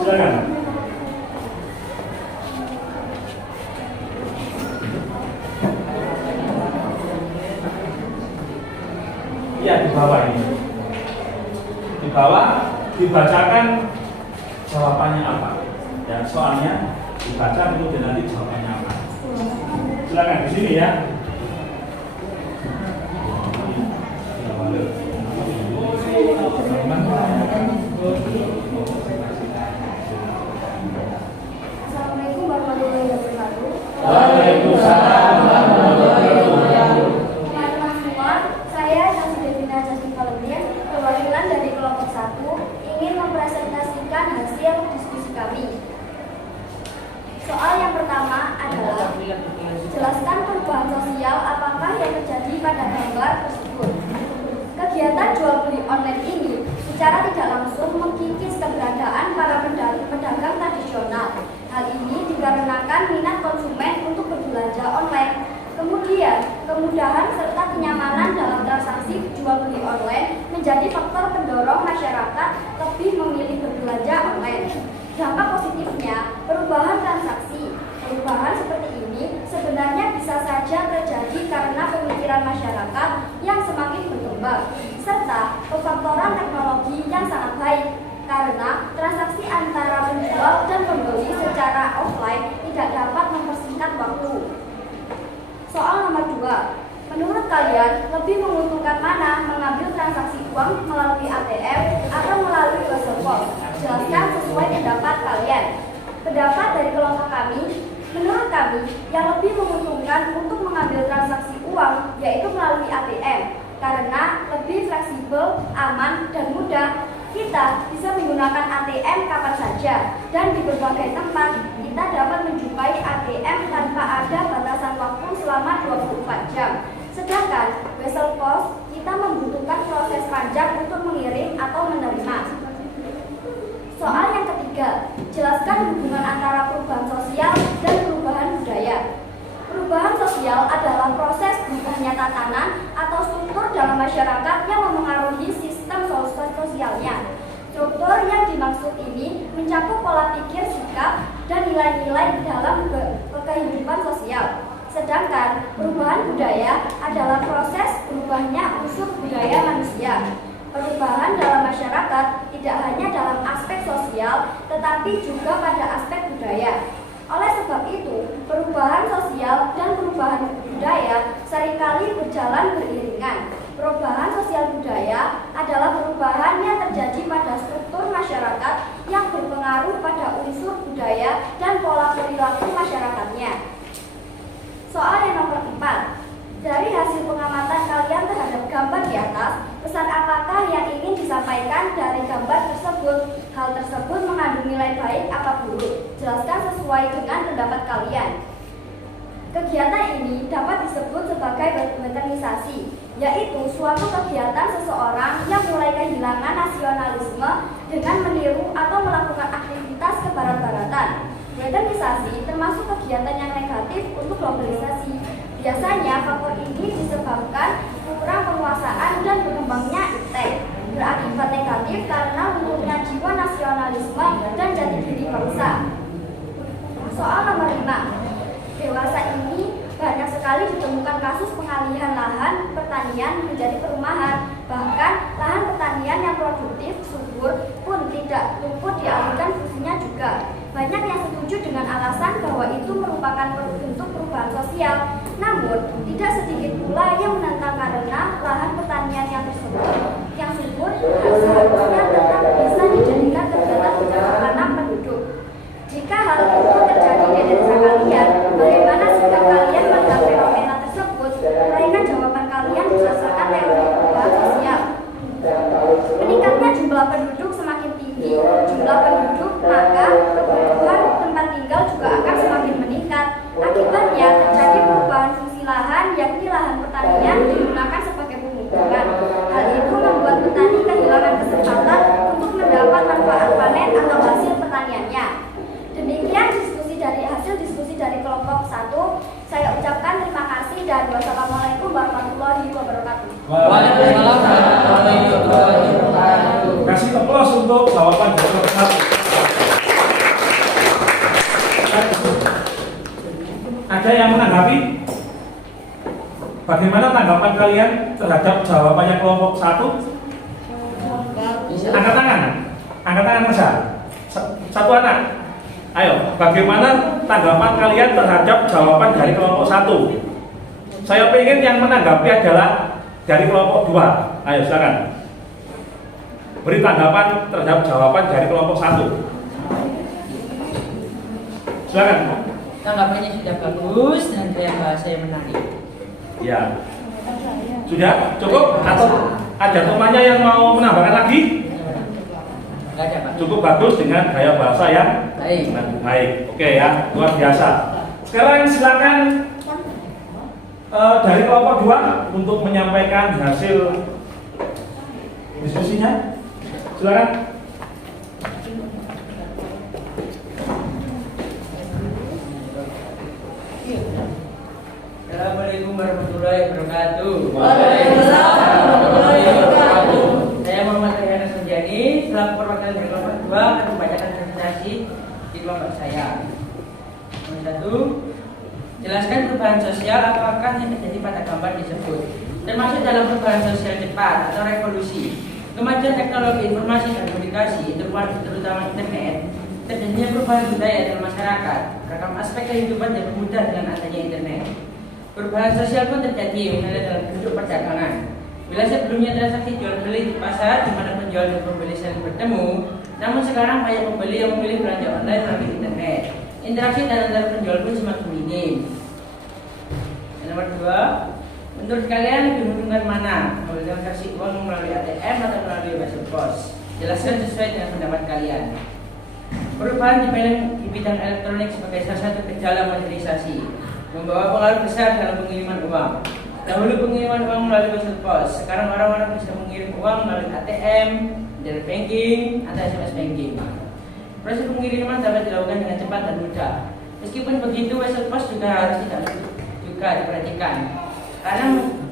Silakan. Ya, di bawah ini. Di bawah dibacakan jawabannya apa. Ya, soalnya dibaca kemudian nanti jawabannya apa. Silakan di sini ya. Assalamualaikum warahmatullahi wabarakatuh. Waalaikumsalam warahmatullahi wabarakatuh. Teman-teman semua, saya Syamsuddin Jasmine Valentine, perwakilan dari kelompok 1, ingin mempresentasikan hasil diskusi kami. Soal yang pertama adalah jelaskan perubahan sosial apakah yang terjadi pada gambar tersebut. Kegiatan jual beli online ini secara tidak langsung mengkikis keberadaan para pedagang tradisional. Hal ini dikarenakan minat konsumen untuk berbelanja online. Kemudian, kemudahan serta kenyamanan dalam transaksi jual beli online menjadi faktor pendorong masyarakat lebih memilih berbelanja online. Dampak positifnya, perubahan transaksi. Perubahan seperti ini sebenarnya bisa saja terjadi karena pemikiran masyarakat yang semakin berkembang, serta pefaktoran teknologi yang sangat baik, karena transaksi antara penjual dan pembeli secara offline tidak dapat mempersingkat waktu. Soal nomor 2, menurut kalian lebih menguntungkan mana, mengambil transaksi uang melalui ATM atau melalui wesel pos? Jelaskan sesuai pendapat kalian. Pendapat dari kelompok kami, menurut kami yang lebih menguntungkan untuk mengambil transaksi uang yaitu melalui ATM, karena lebih fleksibel, aman, dan mudah. Kita bisa menggunakan ATM kapan saja dan di berbagai tempat. Kita dapat menjumpai ATM tanpa ada batasan waktu selama 24 jam. Sedangkan wesel pos kita membutuhkan proses panjang untuk mengirim atau menerima. Soal yang ketiga, jelaskan hubungan antara perubahan sosial dan perubahan budaya. Perubahan sosial adalah proses berubahnya tatanan atau struktur dalam masyarakat yang memengaruhi sistem sosialnya. Struktur yang dimaksud ini mencakup pola pikir, sikap, dan nilai-nilai dalam kehidupan sosial. Sedangkan perubahan budaya adalah proses berubahnya unsur budaya manusia. Perubahan dalam masyarakat tidak hanya dalam aspek sosial, tetapi juga pada aspek budaya. Oleh sebab itu, perubahan sosial dan perubahan budaya seringkali berjalan beriringan. Perubahan sosial budaya adalah perubahan yang terjadi pada struktur masyarakat yang berpengaruh pada unsur budaya dan pola perilaku masyarakatnya. Soal yang nomor 4. Dari hasil pengamatan kalian terhadap gambar di atas, pesan apakah yang ingin disampaikan dari gambar tersebut? Hal tersebut mengandung nilai baik apa buruk? Jelaskan sesuai dengan pendapat kalian. Kegiatan ini dapat disebut sebagai westernisasi, yaitu suatu kegiatan seseorang yang mulai kehilangan nasionalisme dengan meniru atau melakukan aktivitas kebarat-baratan. Westernisasi termasuk kegiatan yang negatif untuk globalisasi. Biasanya faktor ini disebabkan kurang penguasaan dan berkembangnya iptek. Berakibat negatif karena lunturnya jiwa nasionalisme dan jati diri bangsa. Soal nomor 5. Dewasa ini banyak sekali ditemukan kasus pengalihan lahan pertanian menjadi perumahan. Bahkan lahan pertanian yang produktif, subur pun tidak luput dialihkan fungsinya juga. Banyak yang setuju dengan alasan bahwa itu merupakan bentuk perubahan sosial. Namun, tidak sedikit pula yang menentang karena lahan pertanian yang subur seharusnya tetap bisa dijadikan kegiatan pencakar tanam penduduk. Jika hal itu terjadi di desa kalian, bagaimana sikap kalian melihat fenomena tersebut? Uraikan jawaban kalian berdasarkan teori perubahan sosial. Meningkatnya jumlah penduduk semakin tinggi jumlah penduduk, maka kebutuhan tempat tinggal juga akan semakin meningkat. Akibatnya terjadi Waalaikumsalam warahmatullahi wabarakatuh. Kasih aplaus untuk jawaban dari kelompok 1. Ada yang menanggapi? Bagaimana tanggapan kalian terhadap jawabannya kelompok 1? Angkat tangan. Angkat tangan saja. Satu anak. Ayo, bagaimana tanggapan kalian terhadap jawaban dari kelompok 1? Saya ingin yang menanggapi adalah dari kelompok 2. Ayo, silakan. Beri tanggapan terhadap jawaban dari kelompok 1. Silakan. Tanggapannya sudah bagus dan gaya bahasa yang menarik. Ya. Sudah cukup atau ada temannya yang mau menambahkan lagi? Enggak ada, Pak. Cukup bagus dengan gaya bahasa yang Baik. baik. Oke ya, luar biasa. Sekarang silakan dari kelompok 2 untuk menyampaikan hasil diskusinya. Silakan. Assalamualaikum warahmatullahi wabarakatuh. Waalaikumsalam warahmatullahi wabarakatuh. Saya Muhammad Riana Sunjani, selaku perwakilan dari kelompok 2 akan membacakan presentasi di kelompok saya. Nomor 1, jelaskan perubahan sosial apakah yang terjadi pada gambar disebut, termasuk dalam perubahan sosial cepat atau revolusi. Kemajuan teknologi informasi dan komunikasi, terutama internet, terjadinya perubahan budaya dalam masyarakat, beragam aspek kehidupan yang bermudah dengan adanya internet. Perubahan sosial pun terjadi misalnya dalam bentuk perdagangan. Bila sebelumnya transaksi jual beli di pasar di mana penjual dan pembeli saling bertemu, namun sekarang banyak pembeli yang memilih belanja online melalui internet. Interaksi antara penjual pun semakin minim. Dan nomor 2, menurut kalian lebih menguntungkan mana? Membeli transaksi uang melalui ATM atau melalui website pos? Jelaskan sesuai dengan pendapat kalian. Perubahan di bidang elektronik sebagai salah satu gejala modernisasi membawa pengaruh besar dalam pengiriman uang. Dahulu pengiriman uang melalui website pos, sekarang orang-orang bisa mengirim uang melalui ATM, internet banking, atau SMS banking. Proses pengiriman dapat dilakukan dengan cepat dan mudah. Meskipun begitu, website pos juga harus juga diperhatikan,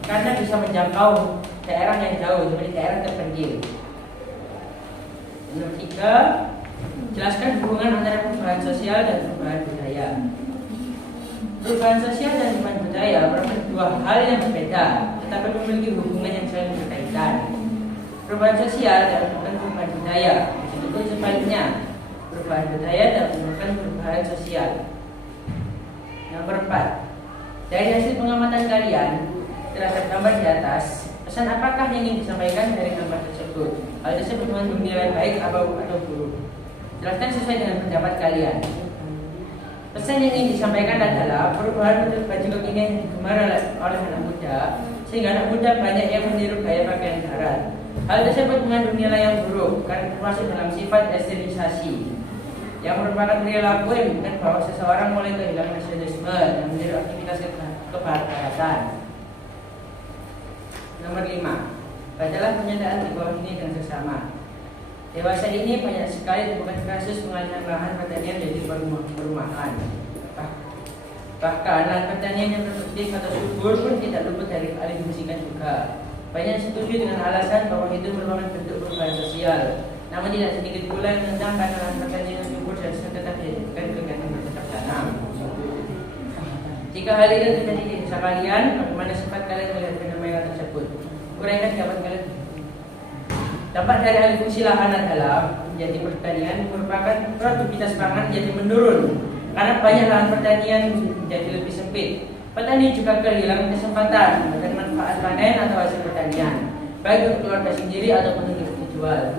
karena bisa menjangkau daerah yang jauh seperti daerah terpencil. Nomor 3, jelaskan hubungan antara perubahan sosial dan perubahan budaya. Perubahan sosial dan perubahan budaya merupakan dua hal yang berbeda, tetapi memiliki hubungan yang saling berkaitan. Perubahan sosial dan perubahan budaya, begitu sebaliknya. Perubahan budaya dan perubahan sosial. Nomor 4, dari hasil pengamatan kalian terhadap gambar di atas, pesan apakah yang ingin disampaikan dari gambar tersebut? Hal tersebut mengandung nilai baik atau buruk? Jelaskan sesuai dengan pendapat kalian. Pesan yang ingin disampaikan adalah perubahan bentuk baju kekinian yang digemar oleh anak muda, sehingga anak muda banyak yang meniru gaya pakaian barat. Hal tersebut mengandung nilai yang buruk karena termasuk dalam sifat esterisasi, yang merupakan perilaku yang menunjukkan bahwa seseorang mulai kehilangan nasionalisme dan meniru aktivitas kebaratan. Nomor 5, bacalah pernyataan di bawah ini dengan seksama. Dewasa ini banyak sekali ditemukan kasus pengalihan lahan pertanian jadi perumahan. Bahkan lahan pertanian yang produktif atau subur pun tidak luput dari alih fungsikan juga. Banyak setuju dengan alasan bahwa itu merupakan bentuk perubahan sosial. Namun tidak sedikit pula yang tentang karena lahan pertanian yang subur dan tetap dijadikan kegiatan bercocok tanam. Jika hal itu terjadi di desa kalian, bagaimana sifat kalian melihat fenomena tersebut? Uraikan jawaban kalian. Dampak dari alih fungsi lahan adalah menjadi pertanian merupakan produktivitas pangan jadi menurun karena banyak lahan pertanian menjadi lebih sempit. Petani juga kehilangan kesempatan dan manfaat panen atau hasil pertanian, baik untuk keluarga sendiri ataupun untuk dijual.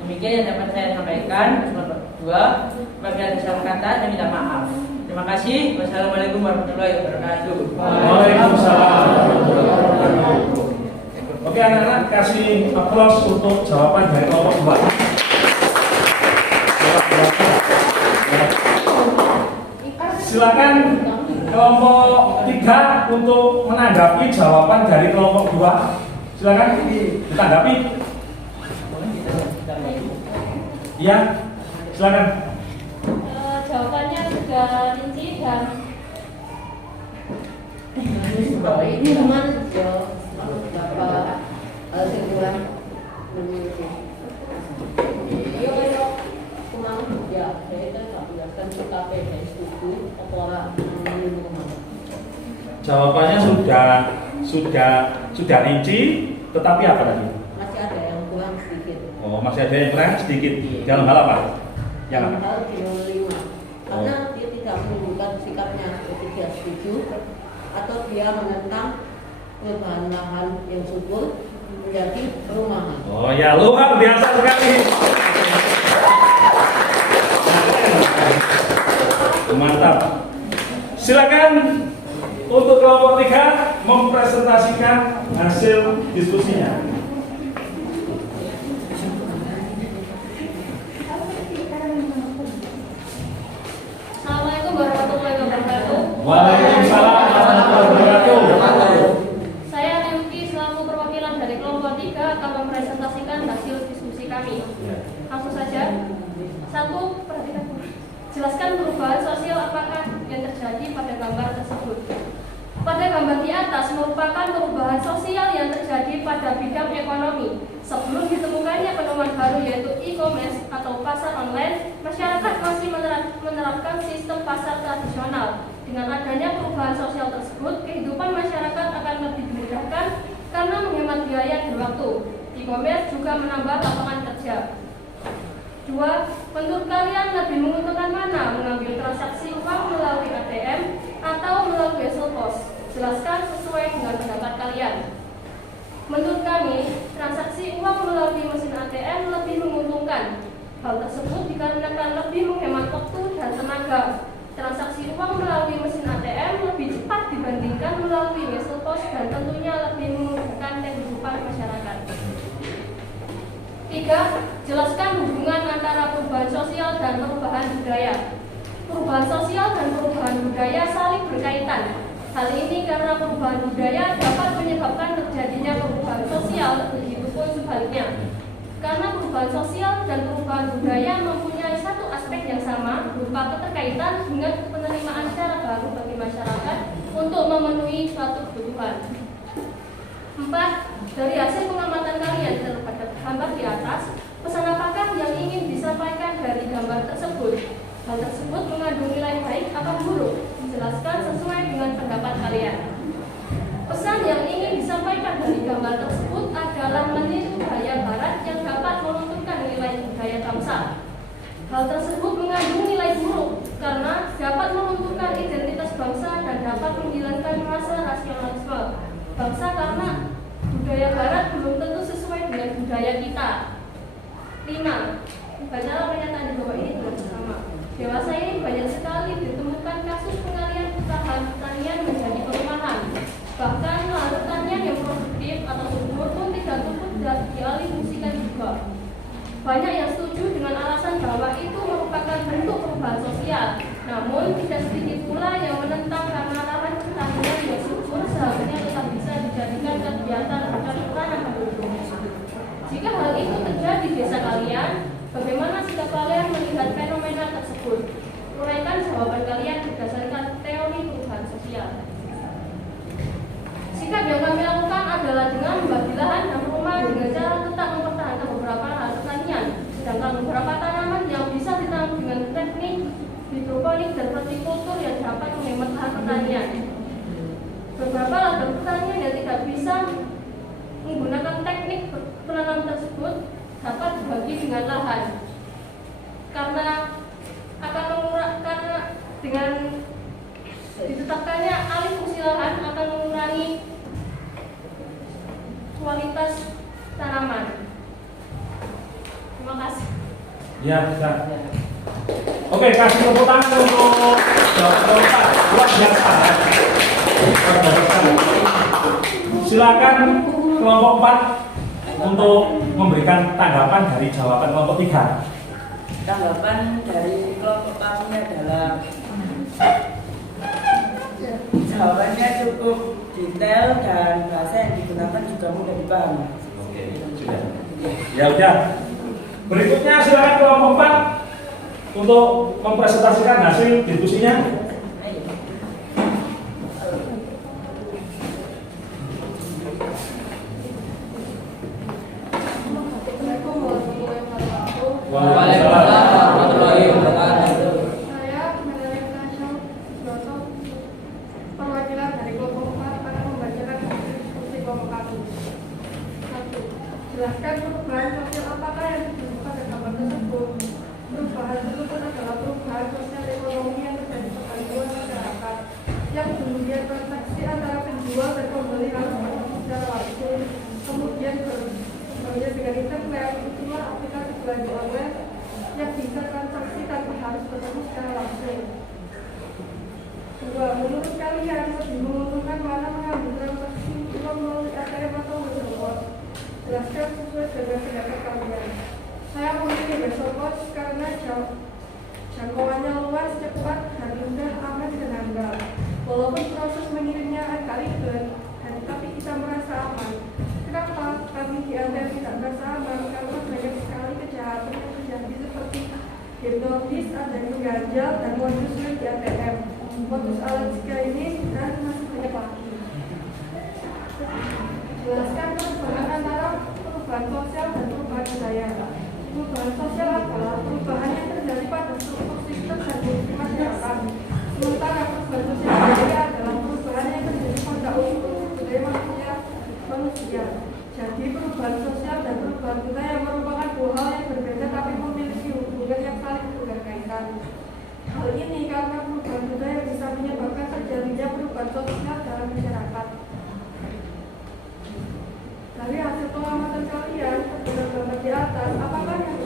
Demikian yang dapat saya sampaikan. Nomor 2, bagi ada salah kata saya minta maaf. Terima kasih. Wassalamualaikum warahmatullahi wabarakatuh. Waalaikumsalam warahmatullahi wabarakatuh. Oke anak-anak, kasih aplaus untuk jawaban dari kelompok 2. Silakan kelompok 3 untuk menanggapi jawaban dari kelompok 2. Silakan ditanggapi. Iya, silakan. Jawabannya sudah rinci dan ini teman Jawabannya sudah rinci, tetapi apa tadi? Masih ada yang kurang sedikit. Oh, masih ada yang kurang sedikit. Dalam hal apa? Yang apa? Hal di nomor 5. Karena dia tidak menunjukkan sikapnya seperti dia setuju atau dia menentang perubahan lahan yang subur menjadi perumahan. Oh ya, luar biasa sekali. Mantap. Silakan untuk kelompok 3 mempresentasikan hasil diskusinya. Assalamualaikum warahmatullahi wabarakatuh. Waalaikumsalam warahmatullahi wabarakatuh. Saya Yuki selaku perwakilan dari kelompok 3 akan mempresentasikan hasil diskusi kami. Langsung saja. 1. Perhatikan. Jelaskan perubahan sosial apakah yang terjadi pada gambar tersebut. Pada gambar di atas merupakan perubahan sosial yang terjadi pada bidang ekonomi. Sebelum ditemukannya penemuan baru yaitu e-commerce atau pasar online, masyarakat masih menerapkan sistem pasar tradisional. Dengan adanya perubahan sosial tersebut, kehidupan masyarakat akan lebih dimudahkan karena menghemat biaya dan waktu. E-commerce juga menambah lapangan kerja. 2. Menurut kalian lebih menguntungkan mana? Mengambil transaksi uang melalui ATM atau melalui Wesel Pos? Jelaskan sesuai dengan pendapat kalian. Menurut kami, transaksi uang melalui mesin ATM lebih menguntungkan. Hal tersebut dikarenakan lebih menghemat waktu dan tenaga. Transaksi uang melalui mesin ATM lebih cepat dibandingkan melalui Wesel Pos dan tentunya lebih memudahkan kehidupan masyarakat. 3. Jelaskan hubungan antara perubahan sosial dan perubahan budaya. Perubahan sosial dan perubahan budaya saling berkaitan. Hal ini karena perubahan budaya dapat menyebabkan terjadinya perubahan sosial, begitupun sebaliknya. Karena perubahan sosial dan perubahan budaya mempunyai satu aspek yang sama, berupa keterkaitan dengan penerimaan cara baru bagi masyarakat untuk memenuhi suatu kebutuhan. 4. Dari hasil pengamatan kalian terhadap gambar di atas, pesan apakah yang ingin disampaikan dari gambar tersebut? Hal tersebut mengandung nilai baik atau buruk? Jelaskan sesuai dengan pendapat kalian. Pesan yang ingin disampaikan dari gambar tersebut adalah meniru gaya barat yang dapat melunturkan nilai budaya bangsa. Hal tersebut mengandung nilai buruk karena dapat melunturkan identitas bangsa dan dapat menghilangkan rasa rasionalisme bangsa karena budaya barat belum tentu sesuai dengan budaya kita. 5. Bacalah pernyataan di bawah ini dengan bersama. Dewasa ini banyak sekali ditemukan kasus pengalihan lahan pertanian menjadi perumahan. Bahkan lahan pertanian yang produktif atau subur pun tidak cukup dialihfungsikan juga. Banyak yang setuju dengan alasan bahwa itu merupakan bentuk perubahan sosial. Namun tidak sedikit pula yang menentang karena lahan pertanian yang subur seharusnya tetap bisa dijadikan kegiatan tanam penduduk. Jika hal itu terjadi di desa kalian, bagaimana sikap kalian melihat fenomena tersebut? Uraikan jawaban kalian berdasarkan teori perubahan sosial. Sikap yang kami lakukan adalah dengan membagi lahan dan rumah dengan cara tetap mempertahankan beberapa lahan pertanian, sedangkan beberapa tanaman yang bisa ditanam dengan teknik hidroponik dan hortikultur yang dapat menghemat lahan pertanian. Beberapa lahan pertanian yang tidak bisa menggunakan teknik penanam tersebut dapat dibagi dengan lahan karena dengan ditetapkannya alih fungsi lahan akan mengurangi kualitas tanaman. Terima kasih. Ya, bisa. Oke, kasih tepuk tangan untuk Bapak. Luar biasa. Silakan kelompok 4 untuk memberikan tanggapan dari jawaban kelompok 3. Tanggapan dari kelompok kami adalah jawabannya cukup detail dan bahasa yang digunakan juga mudah dipahami. Oke, sudah. Ya udah. Berikutnya silakan kelompok 4 untuk mempresentasikan hasil diskusinya. Waalaikumsalam warahmatullahi wabarakatuh. Saya Melek Nasyo Jelaskan perubahan sosial apakah yang ditemukan pada gambar tersebut. Perubahan tersebut adalah perubahan sosial ekonomi yang terjadi pada dua masyarakat yang kemudian transaksi antara penjual dan pembeli harus berlaku secara langsung. Kemudian berbeda dengan internet, itulah aplikasi belanja online yang bisa transaksi tanpa harus bertemu secara langsung. 2. Menurut kalian lebih menguntungkan mana mengambil transaksi uang melalui ATM atau Wesopos? Jelaskan sesuai dengan pendapat kalian. Saya memilih Wesopos karena jangkauannya luas, cepat, dan mudah, aman dan handal. Walaupun proses mengirimnya agak ribet, tapi kita merasa aman. Kenapa kami di ATM tidak merasa aman? Karena banyak sekali kejahatan yang terjadi seperti hipnotis, ada yang mengganjal, dan modus di ATM. Modus Alaska ini dan masih banyak lagi. Jelaskan perubahan antara perubahan sosial dan perubahan budaya. Perubahan sosial adalah perubahan yang terjadi pada struktur sistem dan fungsi masyarakat. Sementara perubahan sosial budaya adalah perubahan yang terjadi pada unsur budaya manusia. Jadi perubahan sosial dan perubahan budaya merupakan dua hal yang berbeda tapi memiliki hubungan yang saling berkaitan. Hal ini karena perubahan budaya bisa menyebabkan terjadinya perubahan sosial dalam masyarakat. Dari hasil pengamatan kalian, gambar di atas, apakah yang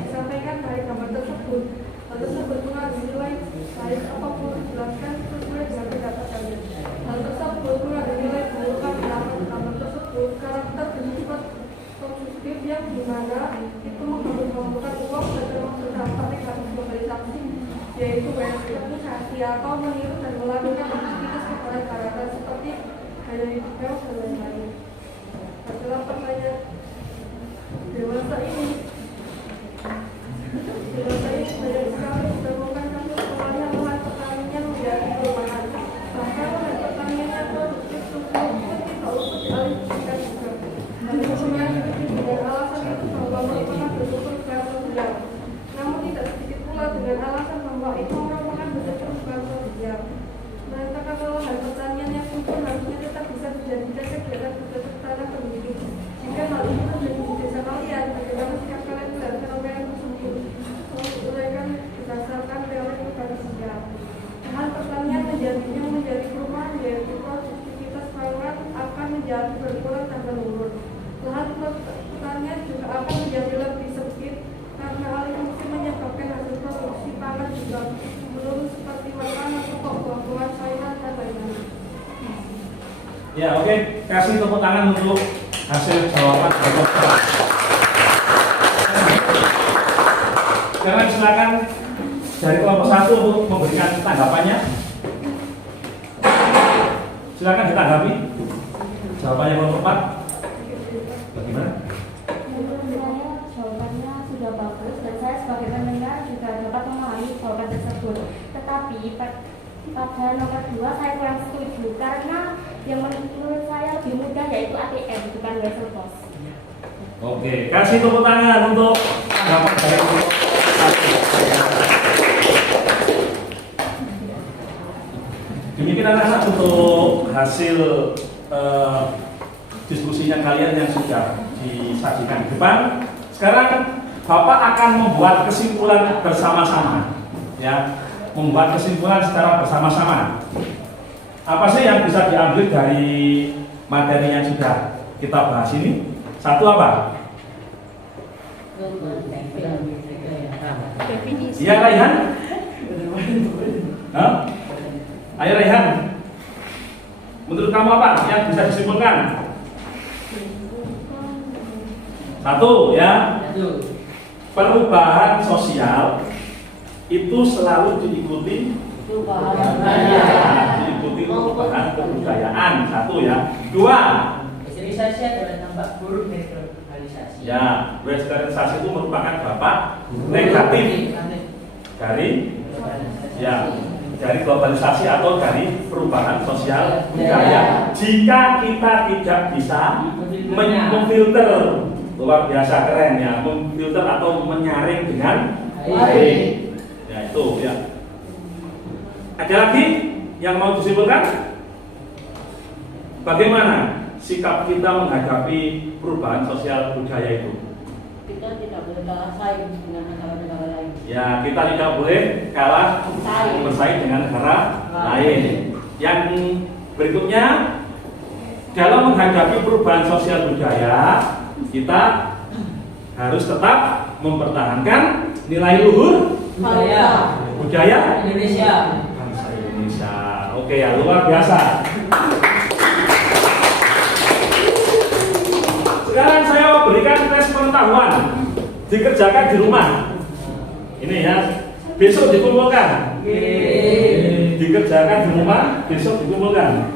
disampaikan dari gambar tersebut? Hal tersebut mengandung nilai baik apapun dijelaskan sesuai dengan pendapat kalian. Hal tersebut mengandung nilai buruk karena gambar tersebut karakter dan sifat konsumtif yang dimana itu menghambur-hamburkan uang dan termasuk dampak negatif memberi sanksi, yaitu ekspektasi atau meniru dan melakukan aktivitas kepada karakter seperti gaya hidup mewah dan lain-lain. Adalah pertanyaan dewasa ini banyak sekali ditemukan kasus pengalihan lahan pertanian menjadi perumahan. Bahkan lahan pertanian yang produktif sumber pun tidak luput dialihkan juga. Kemudian dengan alasan itu bahwa merupakan bentuk perubahan sosial. Namun tidak sedikit pula dengan alasan bahwa itu merupakan bentuk perubahan sosial. Menyatakan bahwa lahan pertanian yang subur harusnya tetap bisa dijadikan kegiatan berbentuk tanah penduduk. Jika hal ini terjadi di desa kalian, bagaimana sikap kalian melihat fenomena tersebut? Uraikan berdasarkan teori perubahan sosial. Lahan pertanian menjadi perumahan, yaitu produktivitas pangan akan menjadi berkurang dan menurun. Lahan pertanian juga akan menjadi lebih sempit karena alih fungsi menyebabkan hasil produksi pangan juga menurun seperti makanan, pokok, buah-buahan, sayuran, dan lain-lain. Ya, oke. Kasih tepuk tangan untuk hasil jawaban. Sekarang silakan dari kelompok 1 untuk memberikan tanggapannya. Silakan ditanggapi jawabannya kelompok 4. Bagaimana? Menurut saya jawabannya sudah bagus dan saya sebagai pendengar juga dapat memahami jawaban tersebut. Tetapi pada nomor 2 saya kurang setuju karena yang menurut saya lebih mudah yaitu ATM bukan Wesopos. Oke, kasih tepuk tangan untuk tanggapan dari kelompok 1. Demikian anak-anak untuk hasil diskusinya kalian yang sudah disajikan di depan. Sekarang Bapak akan membuat kesimpulan bersama-sama, ya, membuat kesimpulan secara bersama-sama. Apa sih yang bisa diambil dari materi yang sudah kita bahas ini? Satu apa? Definisi. Iya, Raihan? Hah? Ayo Raihan. Menurut kamu apa yang bisa disimpulkan? Satu, ya. Perubahan sosial itu selalu diikuti perubahan kebudayaan. Satu, ya. Dua, Globalisasi adalah dampak buruk dari globalisasi. ya, globalisasi itu merupakan dampak negatif dari globalisasi atau dari perubahan sosial budaya. Jika kita tidak bisa memfilter, luar biasa keren ya, memfilter atau menyaring dengan baik. Ya itu ya. Ada lagi yang mau disimpulkan? Bagaimana sikap kita menghadapi perubahan sosial budaya itu? Kita tidak boleh kalah saing dengan negara-negara lain. Ya, kita tidak boleh kalah bersaing dengan negara lain. Yang berikutnya, dalam menghadapi perubahan sosial budaya, kita harus tetap mempertahankan nilai luhur budaya Indonesia. bangsa Indonesia. Oke ya, luar biasa. Sekarang saya berikan tes pengetahuan, dikerjakan di rumah. Ini ya, besok dikumpulkan. Dikerjakan di rumah, besok dikumpulkan.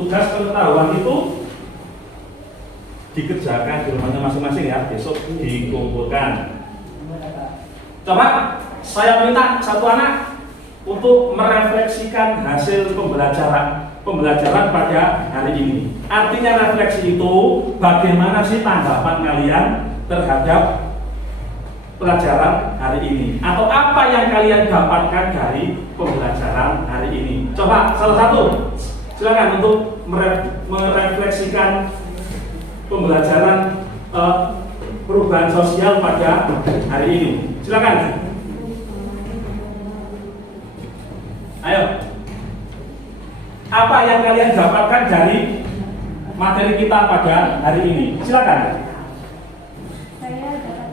Tugas pengetahuan itu dikerjakan di rumahnya masing-masing ya, besok dikumpulkan. Coba saya minta satu anak untuk merefleksikan hasil pembelajaran pada hari ini. Artinya refleksi itu bagaimana sih tanggapan kalian terhadap pelajaran hari ini, atau apa yang kalian dapatkan dari pembelajaran hari ini. Coba salah satu, silakan untuk merefleksikan pembelajaran perubahan sosial pada hari ini. Silakan. Ayo. Apa yang kalian dapatkan dari materi kita pada hari ini? Silakan. Saya dapat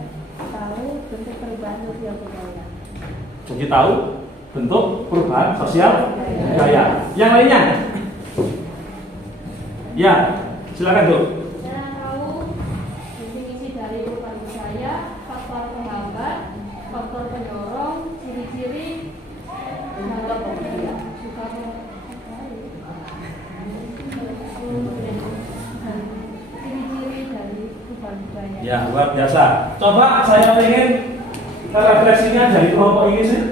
tahu bentuk perubahan sosial budaya. Jadi tahu bentuk perubahan sosial budaya. Yang lainnya? Ya, silakan Bu. Saya tahu definisi dari perubahan budaya, faktor penghambat, faktor pendorong, ciri-ciri, ciri-ciri dari perubahan budaya. Ya, luar biasa. Coba saya ingin refleksinya dari kelompok ini sih.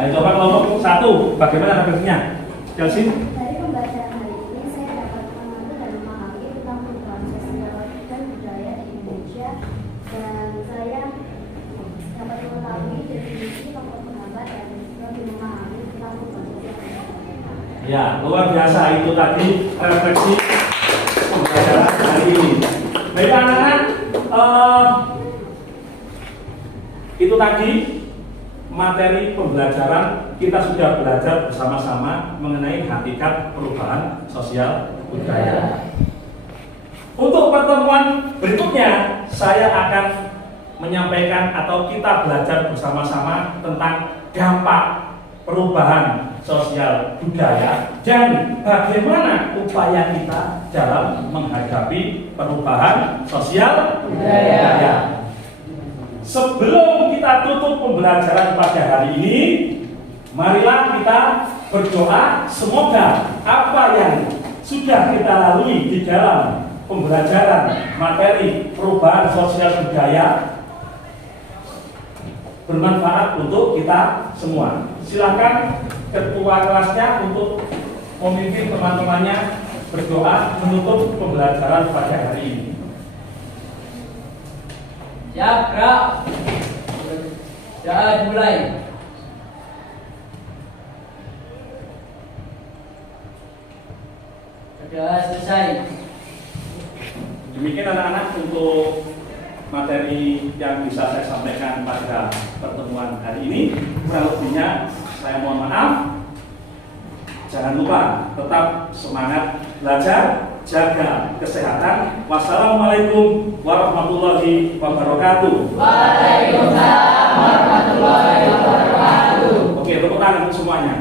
Ayo coba kelompok satu, bagaimana refleksinya? Chelsea? Dari pembelajaran hari ini saya dapat mengambil dan memahami tentang perubahan sosial dan budaya di Indonesia, dan saya dapat mengetahui definisi faktor penghambat dan lebih memahami tentang perubahan sosial dan budaya. Ya, luar biasa itu tadi refleksi pembelajaran hari ini. Baik anak-anak, itu tadi materi pembelajaran, kita sudah belajar bersama-sama mengenai hakikat perubahan sosial budaya. Untuk pertemuan berikutnya, saya akan menyampaikan atau kita belajar bersama-sama tentang dampak perubahan sosial budaya dan bagaimana upaya kita dalam menghadapi perubahan sosial budaya. Sebelum kita tutup pembelajaran pada hari ini, marilah kita berdoa semoga apa yang sudah kita lalui di dalam pembelajaran materi perubahan sosial budaya bermanfaat untuk kita semua. Silakan ketua kelasnya untuk memimpin teman-temannya berdoa menutup pembelajaran pada hari ini. Ya, gerak. Ya, dimulai. Sudah selesai. Demikian anak-anak untuk materi yang bisa saya sampaikan pada pertemuan hari ini. Kurang lebihnya saya mohon maaf. Jangan lupa tetap semangat belajar, jaga kesehatan. Wassalamualaikum warahmatullahi wabarakatuh. Waalaikumsalam warahmatullahi wabarakatuh. Oke, tepuk tangan untuk semuanya.